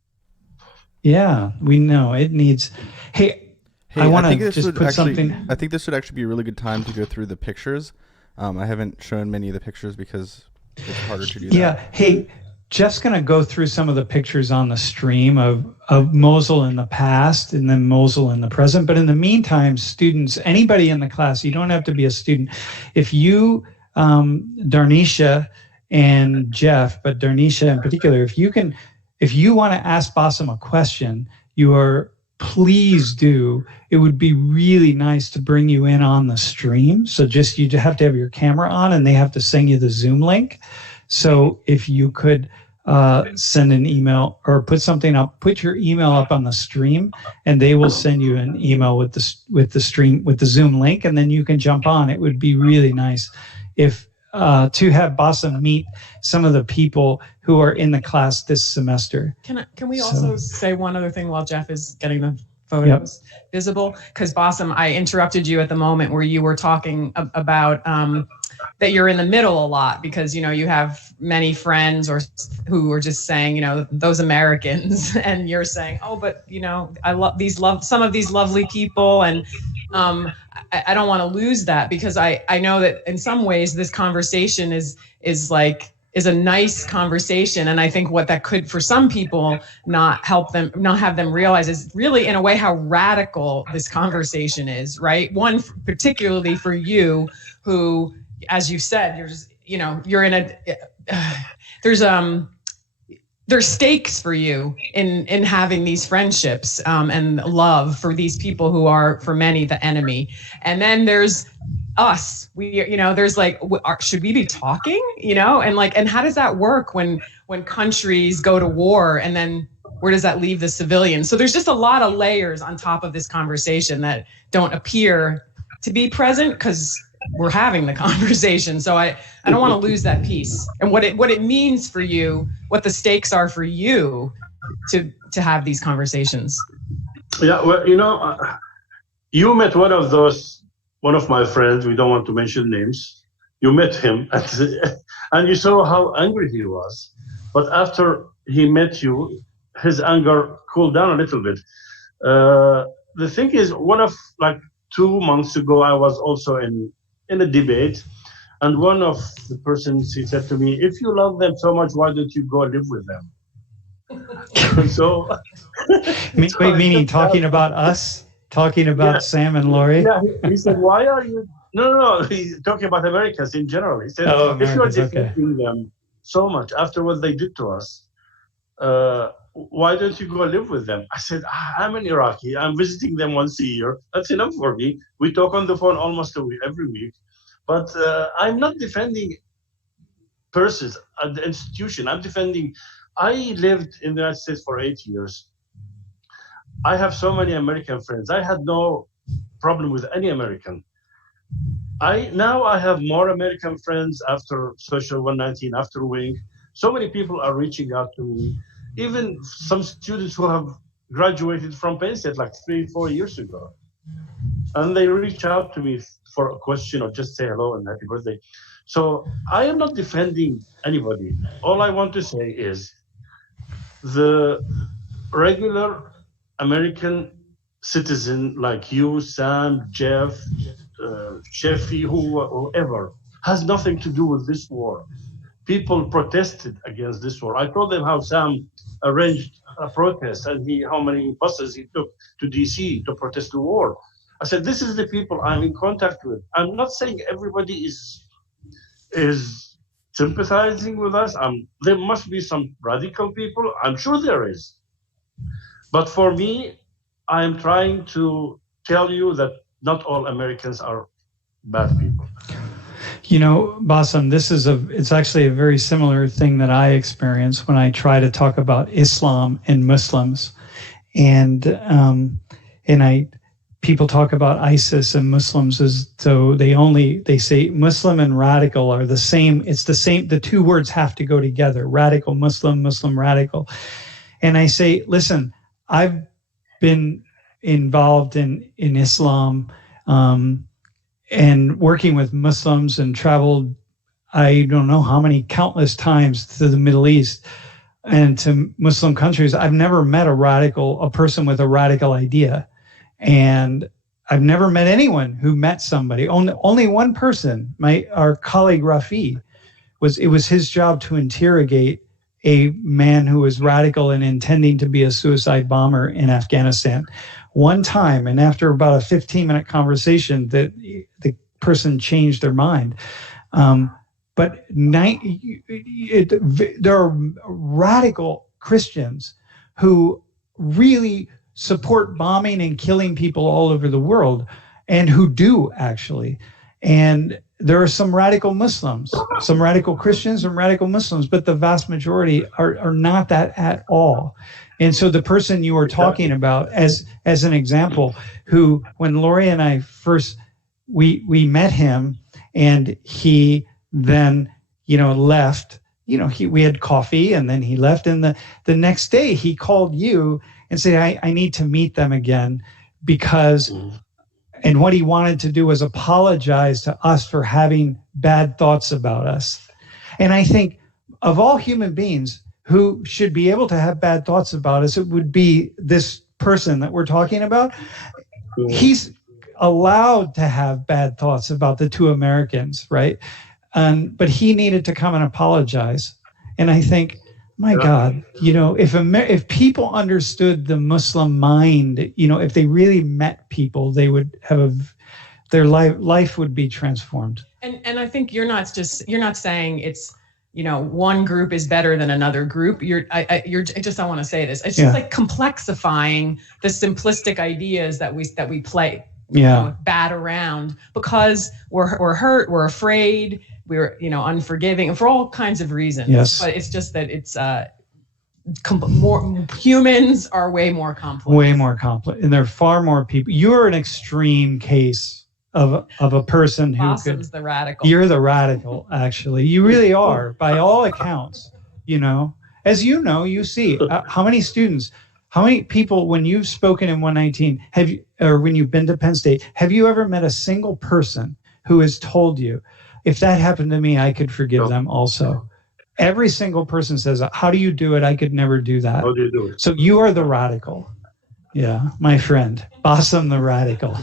Yeah, we know it needs. Hey, Hey, I want think to this just would put actually, something. I think this would actually be a really good time to go through the pictures. I haven't shown many of the pictures because it's harder to do that. Yeah. Hey, Jeff's going to go through some of the pictures on the stream of Mosul in the past and then Mosul in the present. But in the meantime, students, anybody in the class, you don't have to be a student. If you, Darnisha and Jeff, but Darnisha in particular, if you want to ask Bassem a question, please do. It would be really nice to bring you in on the stream. So just you have to have your camera on and they have to send you the Zoom link. So if you could send an email or put something up, put your email up on the stream, and they will send you an email with the stream with the Zoom link, and then you can jump on. It would be really nice if to have Bassem meet some of the people who are in the class this semester. Can we also say one other thing while Jeff is getting the photos visible? Because Bassem, I interrupted you at the moment where you were talking about that you're in the middle a lot because, you know, you have many friends who are just saying, you know, those Americans, and you're saying, oh, but, you know, I love some of these lovely people. And I don't want to lose that because I know that in some ways this conversation is a nice conversation. And I think what that could, for some people, not have them realize is really in a way how radical this conversation is, right? One, particularly for you who, as you said, you're just, you know, you're in there's stakes for you in having these friendships and love for these people who are, for many, the enemy. And then there's us. There's like, should we be talking? You know, and how does that work when countries go to war, and then where does that leave the civilians? So there's just a lot of layers on top of this conversation that don't appear to be present because we're having the conversation. So I don't want to lose that piece and what it means for you, what the stakes are for you to have these conversations. Yeah, well, you know, you met one of my friends. We don't want to mention names. You met him and you saw how angry he was. But after he met you, his anger cooled down a little bit. The thing is, 2 months ago, I was also in a debate, and one of the persons, he said to me, if you love them so much, why don't you go live with them? So meaning talking about us, talking about Sam and Lori. Yeah, he said, why are you no, he's talking about Americans in general. He said, if you're defending them so much after what they did to us, why don't you go live with them? I said, I'm an Iraqi. I'm visiting them once a year. That's enough for me. We talk on the phone almost every week. But I'm not defending persons at the institution. I lived in the United States for 8 years. I have so many American friends. I had no problem with any American. Now I have more American friends after Social 119, after Wing. So many people are reaching out to me. Even some students who have graduated from Penn State like 3-4 years ago. And they reach out to me for a question or just say hello and happy birthday. So I am not defending anybody. All I want to say is the regular American citizen like you, Sam, Jeff, Sheffy, whoever, has nothing to do with this war. People protested against this war. I told them how Sam arranged a protest and how many buses he took to DC to protest the war. I said, this is the people I'm in contact with. I'm not saying everybody is sympathizing with us. There must be some radical people. I'm sure there is. But for me, I'm trying to tell you that not all Americans are bad people. You know, Bassem, it's actually a very similar thing that I experience when I try to talk about Islam and Muslims. And people talk about ISIS and Muslims as though they say Muslim and radical are the same. It's the same. The two words have to go together. Radical Muslim, Muslim radical. And I say, listen, I've been involved in Islam and working with Muslims and traveled, I don't know how many countless times to the Middle East and to Muslim countries. I've never met a person with a radical idea. And I've never met anyone who met somebody. Only one person, our colleague Rafi, it was his job to interrogate a man who was radical and intending to be a suicide bomber in Afghanistan. One time, and after about a 15-minute conversation, the person changed their mind. But there are radical Christians who really support bombing and killing people all over the world, and who do actually. And there are some radical Muslims, some radical Christians, and radical Muslims, but the vast majority are not that at all. And so the person you were talking about as an example, who, when Lori and I first, we met him, and he then, left, we had coffee, and then he left. And the next day he called you and said, I need to meet them again, because, and what he wanted to do was apologize to us for having bad thoughts about us. And I think of all human beings who should be able to have bad thoughts about us, it would be this person that we're talking about. He's allowed to have bad thoughts about the two Americans, right? But he needed to come and apologize. And I think, my God, if people understood the Muslim mind, if they really met people, they would have their life would be transformed. And I think you're not saying it's, one group is better than another group. I just don't want to say this. It's just like complexifying the simplistic ideas that we play, bat around, because we're hurt, we're afraid, we're unforgiving, and for all kinds of reasons. Yes. But it's just that it's more humans are way more complex. Way more complex, and there are far more people. You're an extreme case of a person who Awesom's the radical. You're the radical, actually. You really are, by all accounts. As you see how many students, how many people, when you've spoken in 119, or when you've been to Penn State, have you ever met a single person who has told you, if that happened to me, I could forgive them also? Every single person says, how do you do it? I could never do that. How do you do it? So you are the radical. Yeah, my friend. Bassem the radical.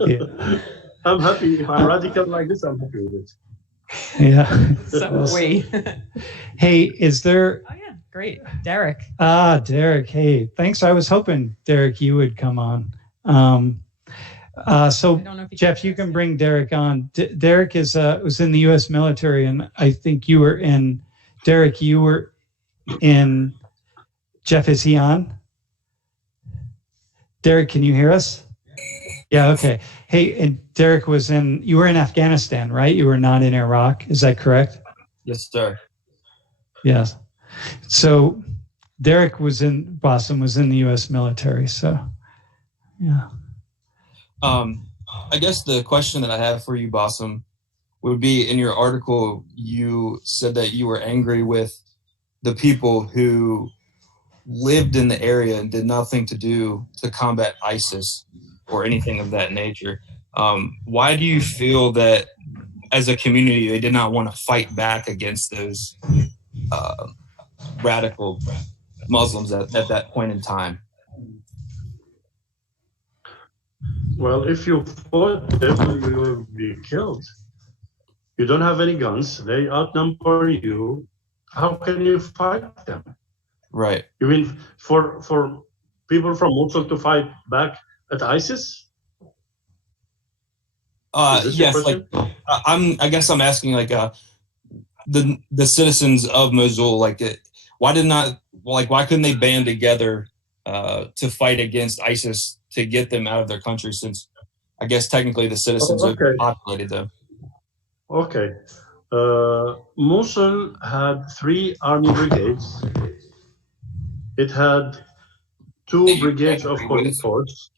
Yeah. I'm happy. If I'm radical like this, I'm happy with it. Yeah. So wait. Hey, is there... Oh, yeah. Great. Derek. Derek. Hey, thanks. I was hoping, Derek, you would come on. So Jeff, you can bring Derek on. Derek was in the U.S. military, and I think you were in. Derek, you were in. Jeff, is he on? Derek, can you hear us? Yeah. Okay. Hey, and Derek you were in Afghanistan, right? You were not in Iraq. Is that correct? Yes, sir. Yes. So Derek Bassem was in the U.S. military. So, yeah. I guess the question that I have for you, Bassem, would be, in your article, you said that you were angry with the people who lived in the area and did nothing to combat ISIS or anything of that nature. Why do you feel that as a community they did not want to fight back against those radical Muslims at that point in time? Well, if you fought them, you will be killed. You don't have any guns. They outnumber you. How can you fight them? Right. You mean for people from Mosul to fight back at ISIS? Yes. I guess I'm asking the citizens of Mosul, why couldn't they band together to fight against ISIS to get them out of their country, since I guess technically the citizens have populated them? Okay. Mosul had 3 army brigades. It had 2 brigades of police force,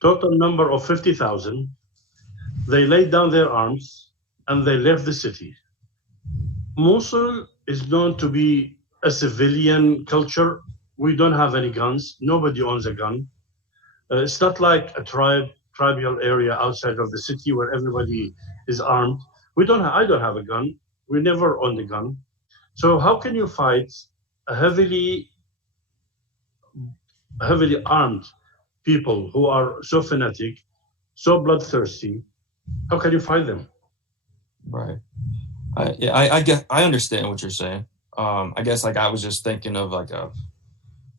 total number of 50,000. They laid down their arms and they left the city. Mosul is known to be a civilian culture. We don't have any guns. Nobody owns a gun. It's not like a tribal area outside of the city where everybody is armed. I don't have a gun. We never owned a gun. So how can you fight a heavily armed people who are so fanatic, so bloodthirsty, how can you fight them? Right. I understand what you're saying. I guess like I was just thinking of like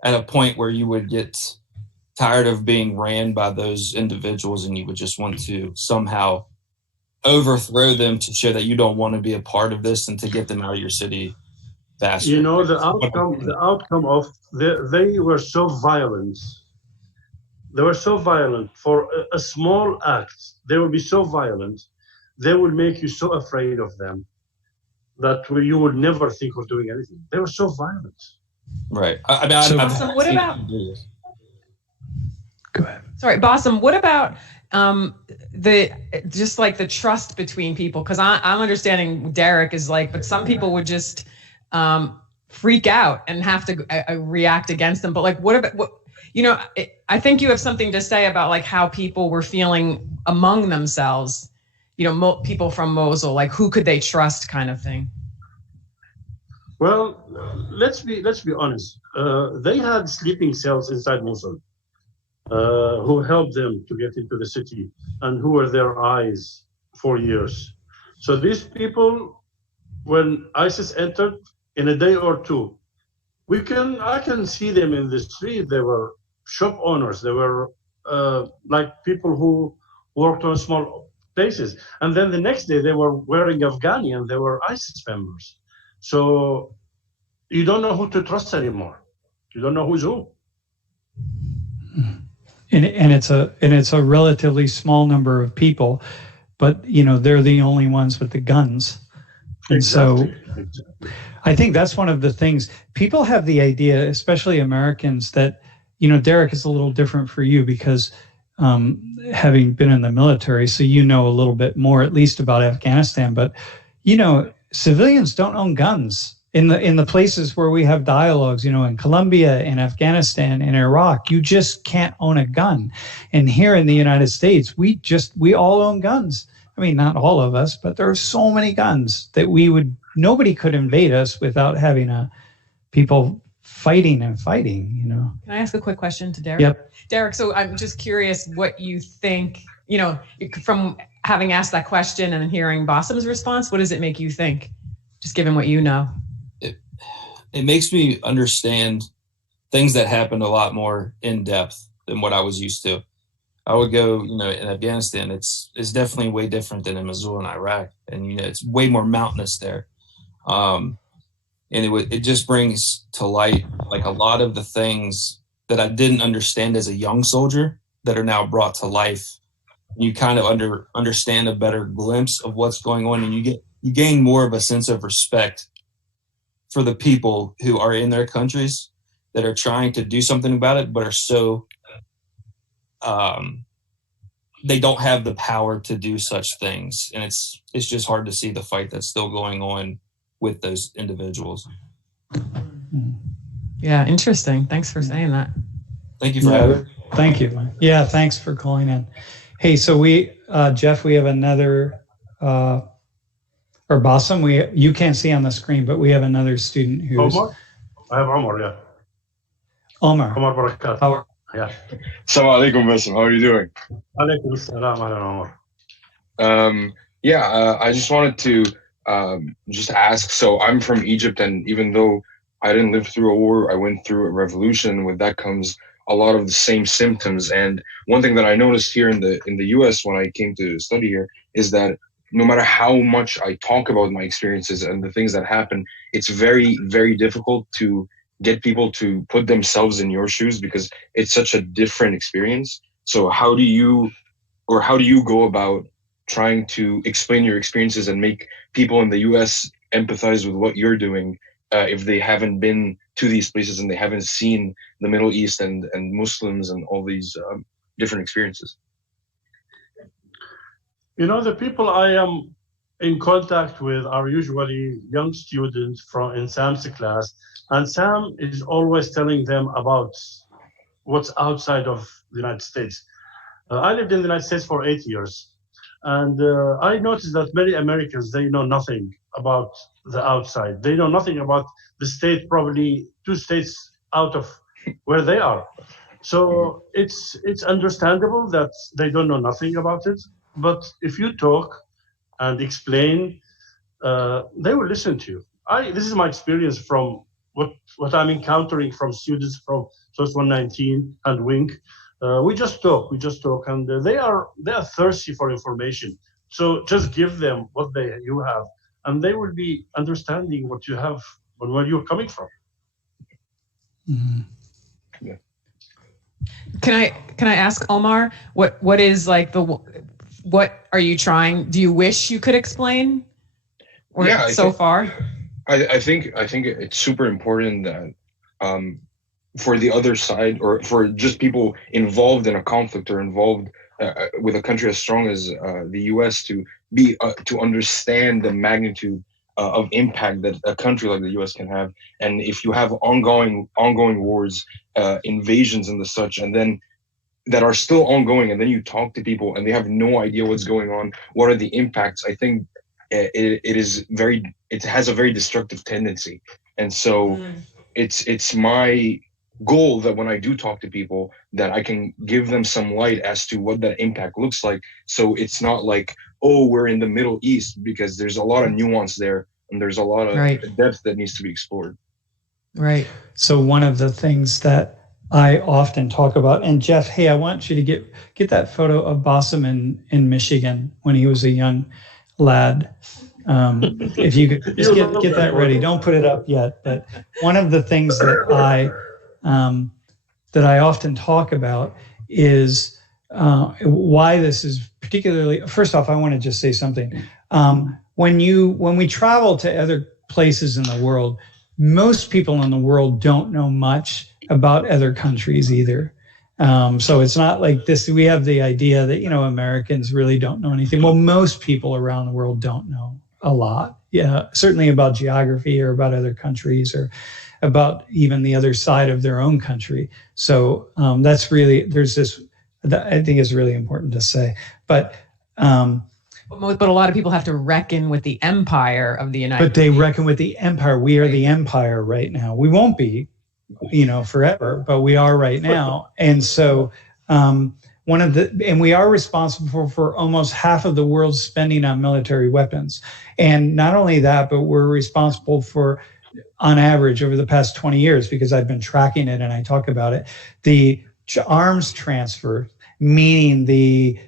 at a point where you would get tired of being ran by those individuals and you would just want to somehow overthrow them to show that you don't want to be a part of this and to get them out of your city faster. You know, the outcome of they were so violent. They were so violent for a small act. They will be so violent. They will make you so afraid of them that you would never think of doing anything. They were so violent. Right. Bassem, what about? Go ahead. Sorry, Bassem, what about the trust between people? Because I'm understanding Derek is like, but some people would just freak out and have to react against them. But like, what about I think you have something to say about like how people were feeling among themselves. People from Mosul, like who could they trust, kind of thing. Well, let's be honest. They had sleeping cells inside Mosul, who helped them to get into the city and who were their eyes for years. So these people, when ISIS entered, in a day or two, I can see them in the street. They were shop owners. They were like people who worked on small places. And then the next day they were wearing Afghani and they were ISIS members. So you don't know who to trust anymore. You don't know who's who. And it's a relatively small number of people, but they're the only ones with the guns. And exactly. I think that's one of the things people have the idea, especially Americans, that Derek is a little different for you because having been in the military, so a little bit more at least about Afghanistan, but civilians don't own guns in the places where we have dialogues, in Colombia, in Afghanistan, in Iraq. You just can't own a gun. And here in the United States, we all own guns. I mean, not all of us, but there are so many guns that nobody could invade us without having people fighting. Can I ask a quick question to Derek? Yep. Derek, so I'm just curious what you think, from having asked that question and hearing Bassem's response, what does it make you think, just given what you know? It makes me understand things that happened a lot more in depth than what I was used to. I would go, in Afghanistan, it's definitely way different than in Mosul and Iraq. And, it's way more mountainous there. And it just brings to light like a lot of the things that I didn't understand as a young soldier that are now brought to life. You kind of understand a better glimpse of what's going on, and you gain more of a sense of respect for the people who are in their countries that are trying to do something about it, but are so they don't have the power to do such things. And it's just hard to see the fight that's still going on with those individuals. Yeah, interesting. Thanks for saying that. Thank you for having me. Thank you. Yeah, thanks for calling in. Hey, so Jeff, we have another, or Bassem, you can't see on the screen, but we have another student who's... Omar? I have Omar, yeah. Omar Barakat. Yeah. Assalamu alaikum, Bassem. How are you doing? Alaikum assalam, Omar. I just wanted to just ask, so I'm from Egypt, and even though I didn't live through a war, I went through a revolution. With that comes a lot of the same symptoms. And one thing that I noticed here in the US when I came to study here is that no matter how much I talk about my experiences and the things that happen, it's very, very difficult to get people to put themselves in your shoes because it's such a different experience. So how do you go about trying to explain your experiences and make people in the US empathize with what you're doing if they haven't been to these places and they haven't seen the Middle East and Muslims and all these different experiences? The people I am in contact with are usually young students in Sam's class, and Sam is always telling them about what's outside of the United States. I lived in the United States for 8 years, and I noticed that many Americans, they know nothing about the outside. They know nothing about the state, probably 2 states out of where they are. So it's understandable that they don't know nothing about it. But if you talk and explain, they will listen to you. This is my experience from what I'm encountering from students from SOS 119 and Wink. We just talk, and they are thirsty for information. So just give them what you have, and they will be understanding what you have and where you're coming from. Mm-hmm. Yeah. Can I ask Omar what is like what are you trying? Do you wish you could explain? Or Yeah, far? I think it's super important that for the other side, or for just people involved in a conflict or involved with a country as strong as the U.S. to understand the magnitude of impact that a country like the U.S. can have. And if you have ongoing wars, invasions and the such, and then that are still ongoing, and then you talk to people and they have no idea what's going on, what are the impacts, I think it has a very destructive tendency. And so it's my goal that when I do talk to people, that I can give them some light as to what that impact looks like. So it's not like, oh, we're in the Middle East, because there's a lot of nuance there, and there's a lot of depth that needs to be explored. Right. So one of the things that I often talk about, and Jeff, hey, I want you to get that photo of Bassem in Michigan when he was a young lad. If you could just get that ready. Don't put it up yet. But one of the things that I often talk about is why this is particularly. First off, I want to just say something. When we travel to other places in the world, most people in the world don't know much about other countries either. So it's not like this. We have the idea that, Americans really don't know anything. Well, most people around the world don't know a lot. Yeah, certainly about geography or about other countries or about even the other side of their own country. So that's really, there's this, that I think is really important to say. But a lot of people have to reckon with the empire of the United States. But they reckon with the empire. We are the empire right now. We won't be, forever, but we are right now. And so we are responsible for almost half of the world's spending on military weapons. And not only that, but we're responsible for, on average, over the past 20 years, because I've been tracking it and I talk about it, the arms transfer, meaning the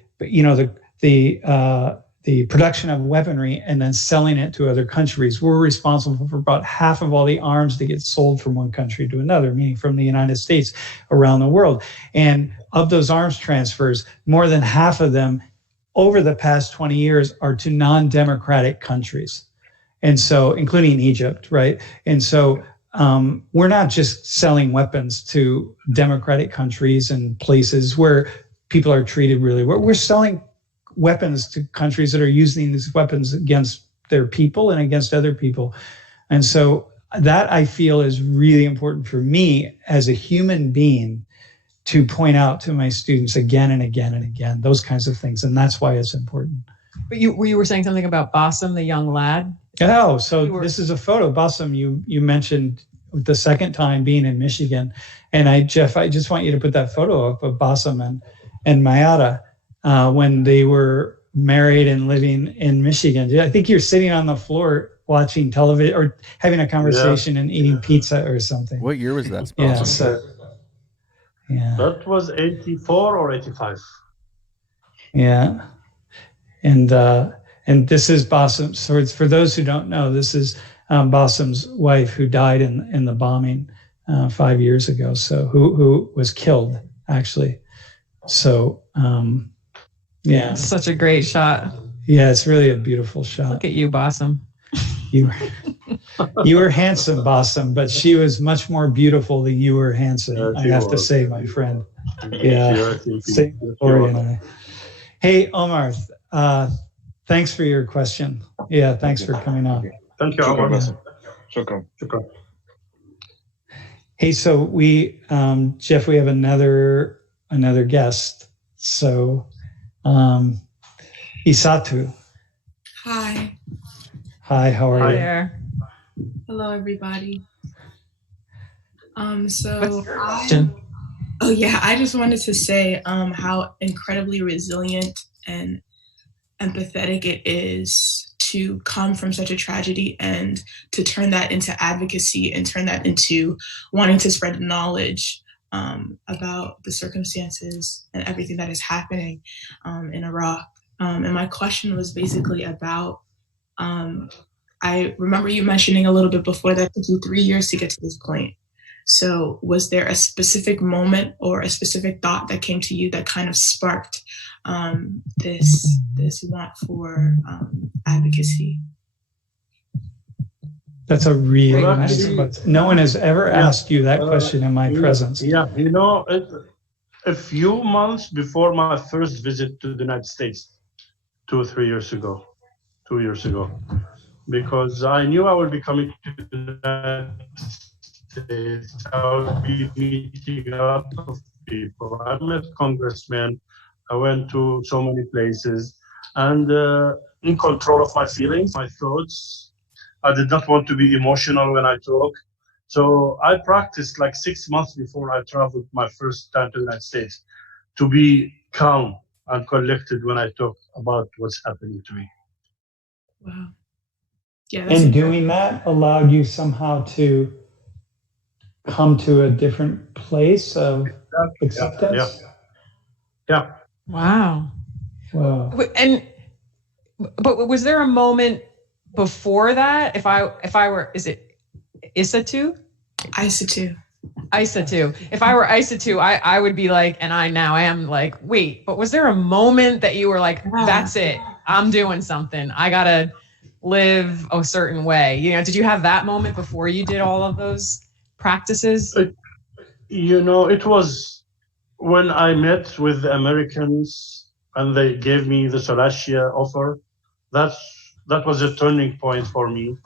production of weaponry and then selling it to other countries. We're responsible for about half of all the arms that get sold from one country to another, meaning from the United States around the world. And of those arms transfers, more than half of them over the past 20 years are to non-democratic countries. And so, including Egypt, right? And so we're not just selling weapons to democratic countries and places where people are treated really well. We're selling weapons to countries that are using these weapons against their people and against other people. And so that, I feel, is really important for me as a human being to point out to my students again and again and again, those kinds of things. And that's why it's important. But you were saying something about Bassem, the young lad? Oh, so this is a photo. Bassem, you mentioned the second time being in Michigan. And Jeff, I just want you to put that photo up of Bassem and Mayada when they were married and living in Michigan. I think you're sitting on the floor watching television or having a conversation and eating pizza or something. What year was that? Yeah, That was 84 or 85. Yeah. And this is Bassem. So it's, for those who don't know, this is Bassem's wife, who died in the bombing 5 years ago. So who was killed, actually. So yeah, such a great shot. Yeah, it's really a beautiful shot. Look at you, Bassem. You were handsome, Bassem, but she was much more beautiful than you were handsome. I have to say, my friend. Yeah, same story. And I. Hey, Omar. Thanks for your question. Yeah, thanks for coming on. Thank you, Omar. Shukran. Hey, so we, Jeff, we have another guest. So, Isatu. Hi. Hi, how are you? There. Hello, everybody. Oh yeah, I just wanted to say how incredibly resilient and empathetic it is to come from such a tragedy and to turn that into advocacy and turn that into wanting to spread knowledge about the circumstances and everything that is happening in Iraq. And my question was basically about, I remember you mentioning a little bit before that it took you 3 years to get to this point. So was there a specific moment or a specific thought that came to you that kind of sparked this want for advocacy? That's a really nice question. No one has ever asked you that question in my presence. Yeah, a few months before my first visit to the United States, 2 years ago, because I knew I would be coming to the United States. I would be meeting a lot of people. I met congressmen. I went to so many places, and in control of my feelings, my thoughts. I did not want to be emotional when I talk. So I practiced like 6 months before I traveled my first time to the United States to be calm and collected when I talk about what's happening to me. Wow. Yeah. And doing that allowed you somehow to come to a different place of acceptance? Yeah. Wow. Wow. But was there a moment before that? If I were, is it Isatu? Isatu. If I were Isatu, I would be like, and I now am like, wait, but was there a moment that you were like, that's it, I'm doing something, I gotta live a certain way? Did you have that moment before you did all of those practices? It was when I met with the Americans and they gave me the Salacia offer. That was a turning point for me.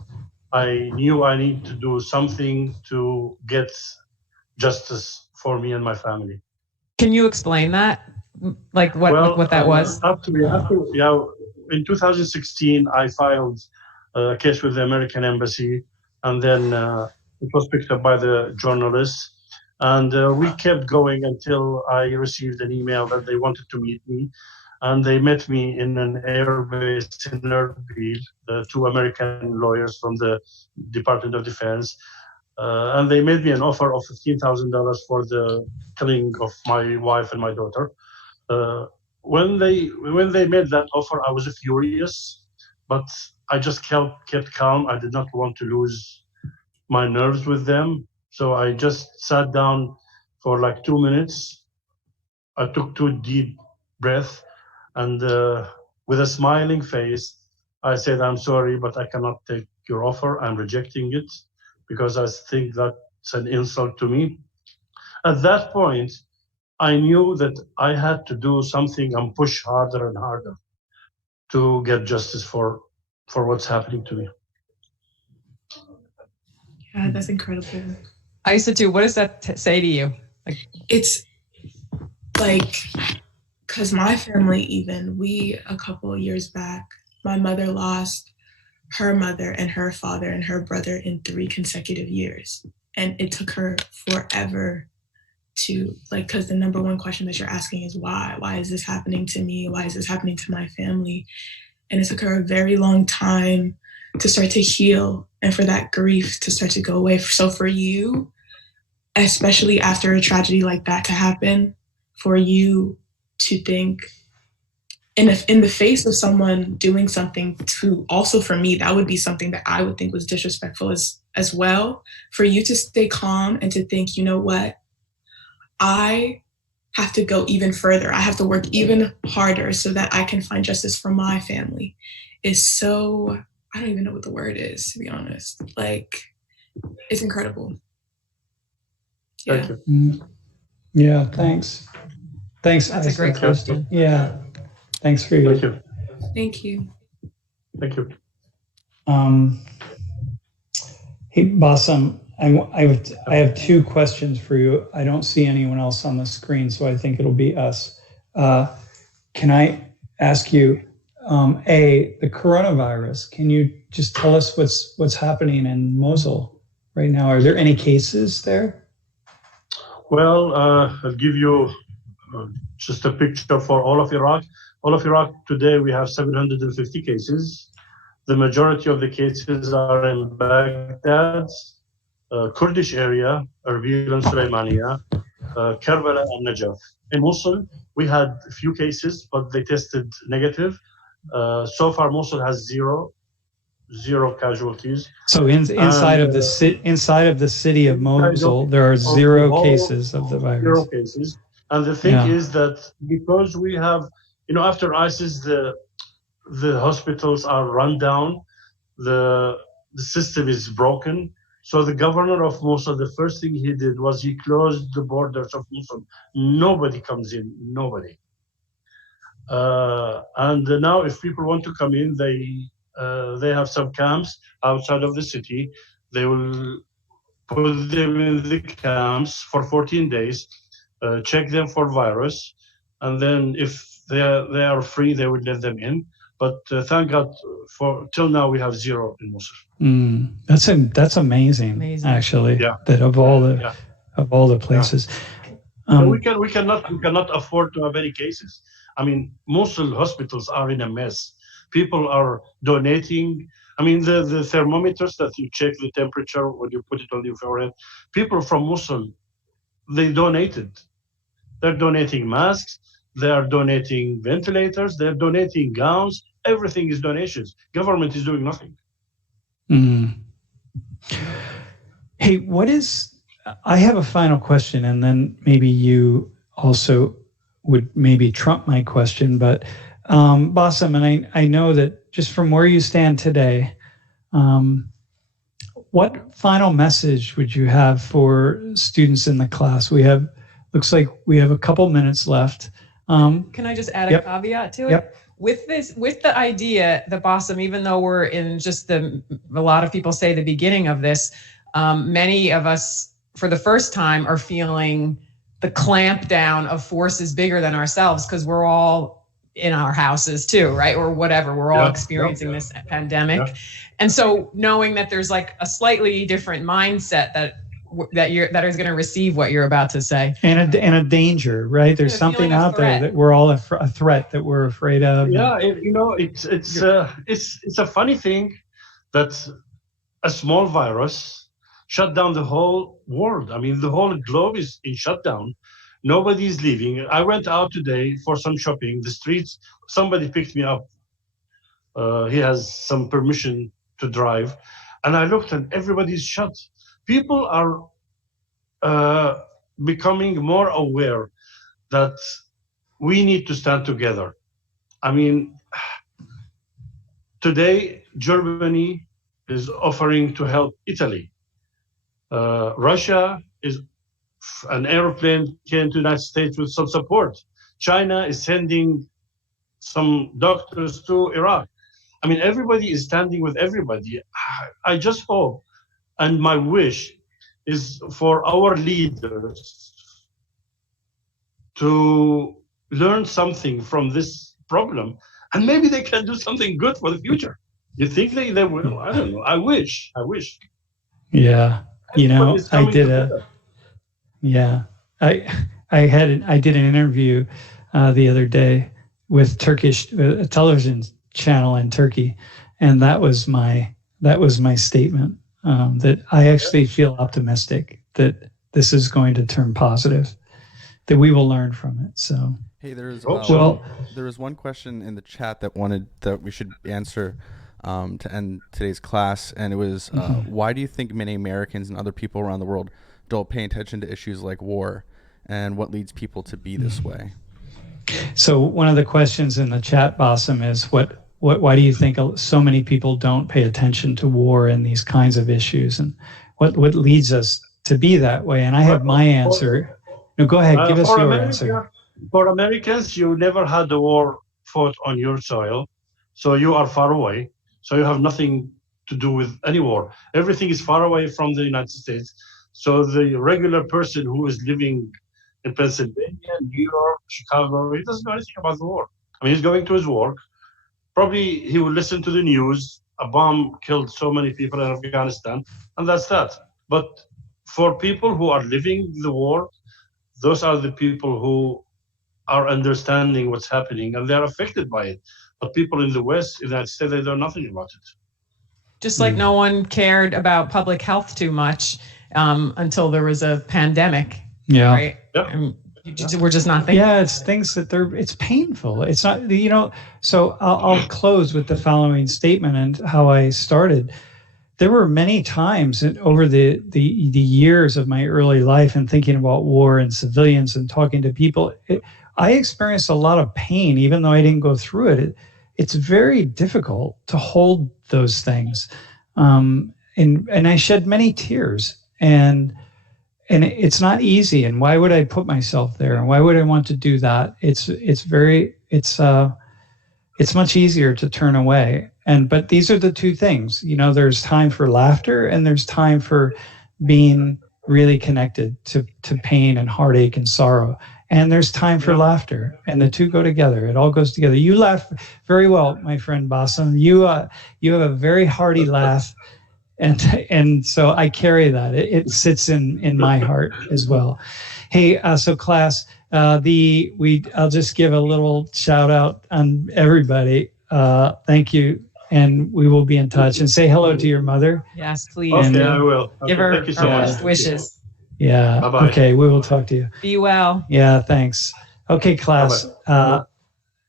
I knew I need to do something to get justice for me and my family. Can you explain that? Like what that was? In 2016, I filed a case with the American Embassy, and then it was picked up by the journalists. And we kept going until I received an email that they wanted to meet me. And they met me in an air base in Erbil, the two American lawyers from the Department of Defense. And they made me an offer of $15,000 for the killing of my wife and my daughter. When they made that offer, I was furious, but I just kept calm. I did not want to lose my nerves with them. So I just sat down for like 2 minutes. I took 2 deep breaths, and with a smiling face, I said, I'm sorry, but I cannot take your offer. I'm rejecting it because I think that's an insult to me. At that point, I knew that I had to do something and push harder and harder to get justice for what's happening to me. Yeah, that's incredible. Isatu, what does that say to you? It's like, because my family, a couple of years back, my mother lost her mother and her father and her brother in 3 consecutive years. And it took her forever to, because the number one question that you're asking is why? Why is this happening to me? Why is this happening to my family? And it took her a very long time to start to heal and for that grief to start to go away. So for you, especially after a tragedy like that to happen, for you to think, in the face of someone doing something to, also for me, that would be something that I would think was disrespectful as well, for you to stay calm and to think, you know what, I have to go even further. I have to work even harder so that I can find justice for my family is so, I don't even know what the word is, to be honest. It's incredible. Yeah. Thank you. Yeah, thanks. That's a great question. Yeah. Thanks for you. Thank you. Thank you. Hey, Bassem, I have 2 questions for you. I don't see anyone else on the screen, so I think it'll be us. Can I ask you, the coronavirus, can you just tell us what's happening in Mosul right now? Are there any cases there? Well, I'll give you just a picture for all of Iraq. All of Iraq today, we have 750 cases. The majority of the cases are in Baghdad, Kurdish area, Erbil and Sulaimania, Karbala and Najaf. In Mosul, we had a few cases, but they tested negative. So far, Mosul has zero casualties. So inside of the city of Mosul, there are zero cases of the virus. Zero cases. And the thing is that because we have, after ISIS, the hospitals are run down, the system is broken. So the governor of Mosul, the first thing he did was he closed the borders of Mosul. Nobody comes in, nobody. And now if people want to come in, they have some camps outside of the city. They will put them in the camps for 14 days, check them for virus, and then if they are free, they would let them in. But thank God, till now we have zero in Mosul. That's amazing, actually. Yeah. That of all the places, we cannot afford to have any cases. I mean, Mosul hospitals are in a mess. People are donating. I mean, the thermometers that you check the temperature when you put it on your forehead. People from Mosul, they donated. They're donating masks. They are donating ventilators. They're donating gowns. Everything is donations. Government is doing nothing. Hey, I have a final question, and then maybe you also would maybe trump my question, but Bassem, and I know that just from where you stand today, what final message would you have for students in the class? Looks like we have a couple minutes left. Can I just add a caveat to it? Yep. With the idea that Bassem, even though we're in just a lot of people say the beginning of this, many of us for the first time are feeling the clamp down of forces bigger than ourselves because we're all in our houses too, right? Or whatever, we're all experiencing this pandemic. Yeah. And so knowing that there's like a slightly different mindset that is going to receive what you're about to say, and a danger, right? There's something out there that we're all a threat that we're afraid of. Yeah, it's a funny thing that a small virus shut down the whole world. I mean, the whole globe is in shutdown. Nobody's leaving. I went out today for some shopping. The streets, somebody picked me up. He has some permission to drive, and I looked and everybody's shut. People are becoming more aware that we need to stand together. I mean, today, Germany is offering to help Italy. Russia an airplane came to the United States with some support. China is sending some doctors to Iraq. I mean, everybody is standing with everybody. I just hope, and my wish is for our leaders to learn something from this problem, and maybe they can do something good for the future. You think they will? I don't know. I wish. Yeah. I did an interview the other day with Turkish a television channel in Turkey, and that was my statement, that I actually feel optimistic that this is going to turn positive, that we will learn from it. So hey, there was one question in the chat that we should answer to end today's class, and it was why do you think many Americans and other people around the world don't pay attention to issues like war, and what leads people to be this way? So one of the questions in the chat, Bassem, is why do you think so many people don't pay attention to war and these kinds of issues, and what leads us to be that way? And I have my answer. No, go ahead, give us your answer. For Americans, you never had a war fought on your soil, so you are far away. So you have nothing to do with any war. Everything is far away from the United States. So the regular person who is living in Pennsylvania, New York, Chicago, he doesn't know anything about the war. I mean, he's going to his work. Probably he will listen to the news. A bomb killed so many people in Afghanistan, and that's that. But for people who are living the war, those are the people who are understanding what's happening, and they're affected by it. But people in the West, in the United States, they know nothing about it. Just like no one cared about public health too much until there was a pandemic. Yeah. Right? Yeah. We're just not thinking. Yeah, it's things that it's painful. It's not, so I'll close with the following statement and how I started. There were many times over the years of my early life and thinking about war and civilians and talking to people, I experienced a lot of pain, even though I didn't go through it. It's very difficult to hold those things. And I shed many tears, and it's not easy. And why would I put myself there? And why would I want to do that? It's much easier to turn away. But these are the two things, there's time for laughter and there's time for being really connected to pain and heartache and sorrow. And there's time for laughter, and the two go together. It all goes together. You laugh very well, my friend Bassem. You have a very hearty laugh. And so I carry that. It sits in my heart as well. Hey, so class, I'll just give a little shout out on everybody. Thank you, and we will be in touch. And say hello to your mother. Yes, please. Okay, I will. Give her Thank you so our much. best wishes. Yeah. Bye-bye. Okay, we will talk to you. Be well. Yeah, thanks. Okay, class.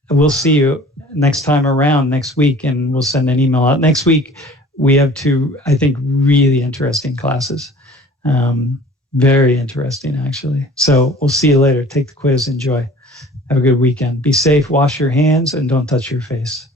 We'll see you next time around next week, and we'll send an email out. Next week, we have two, I think, really interesting classes. Very interesting, actually. So we'll see you later. Take the quiz. Enjoy. Have a good weekend. Be safe. Wash your hands and don't touch your face.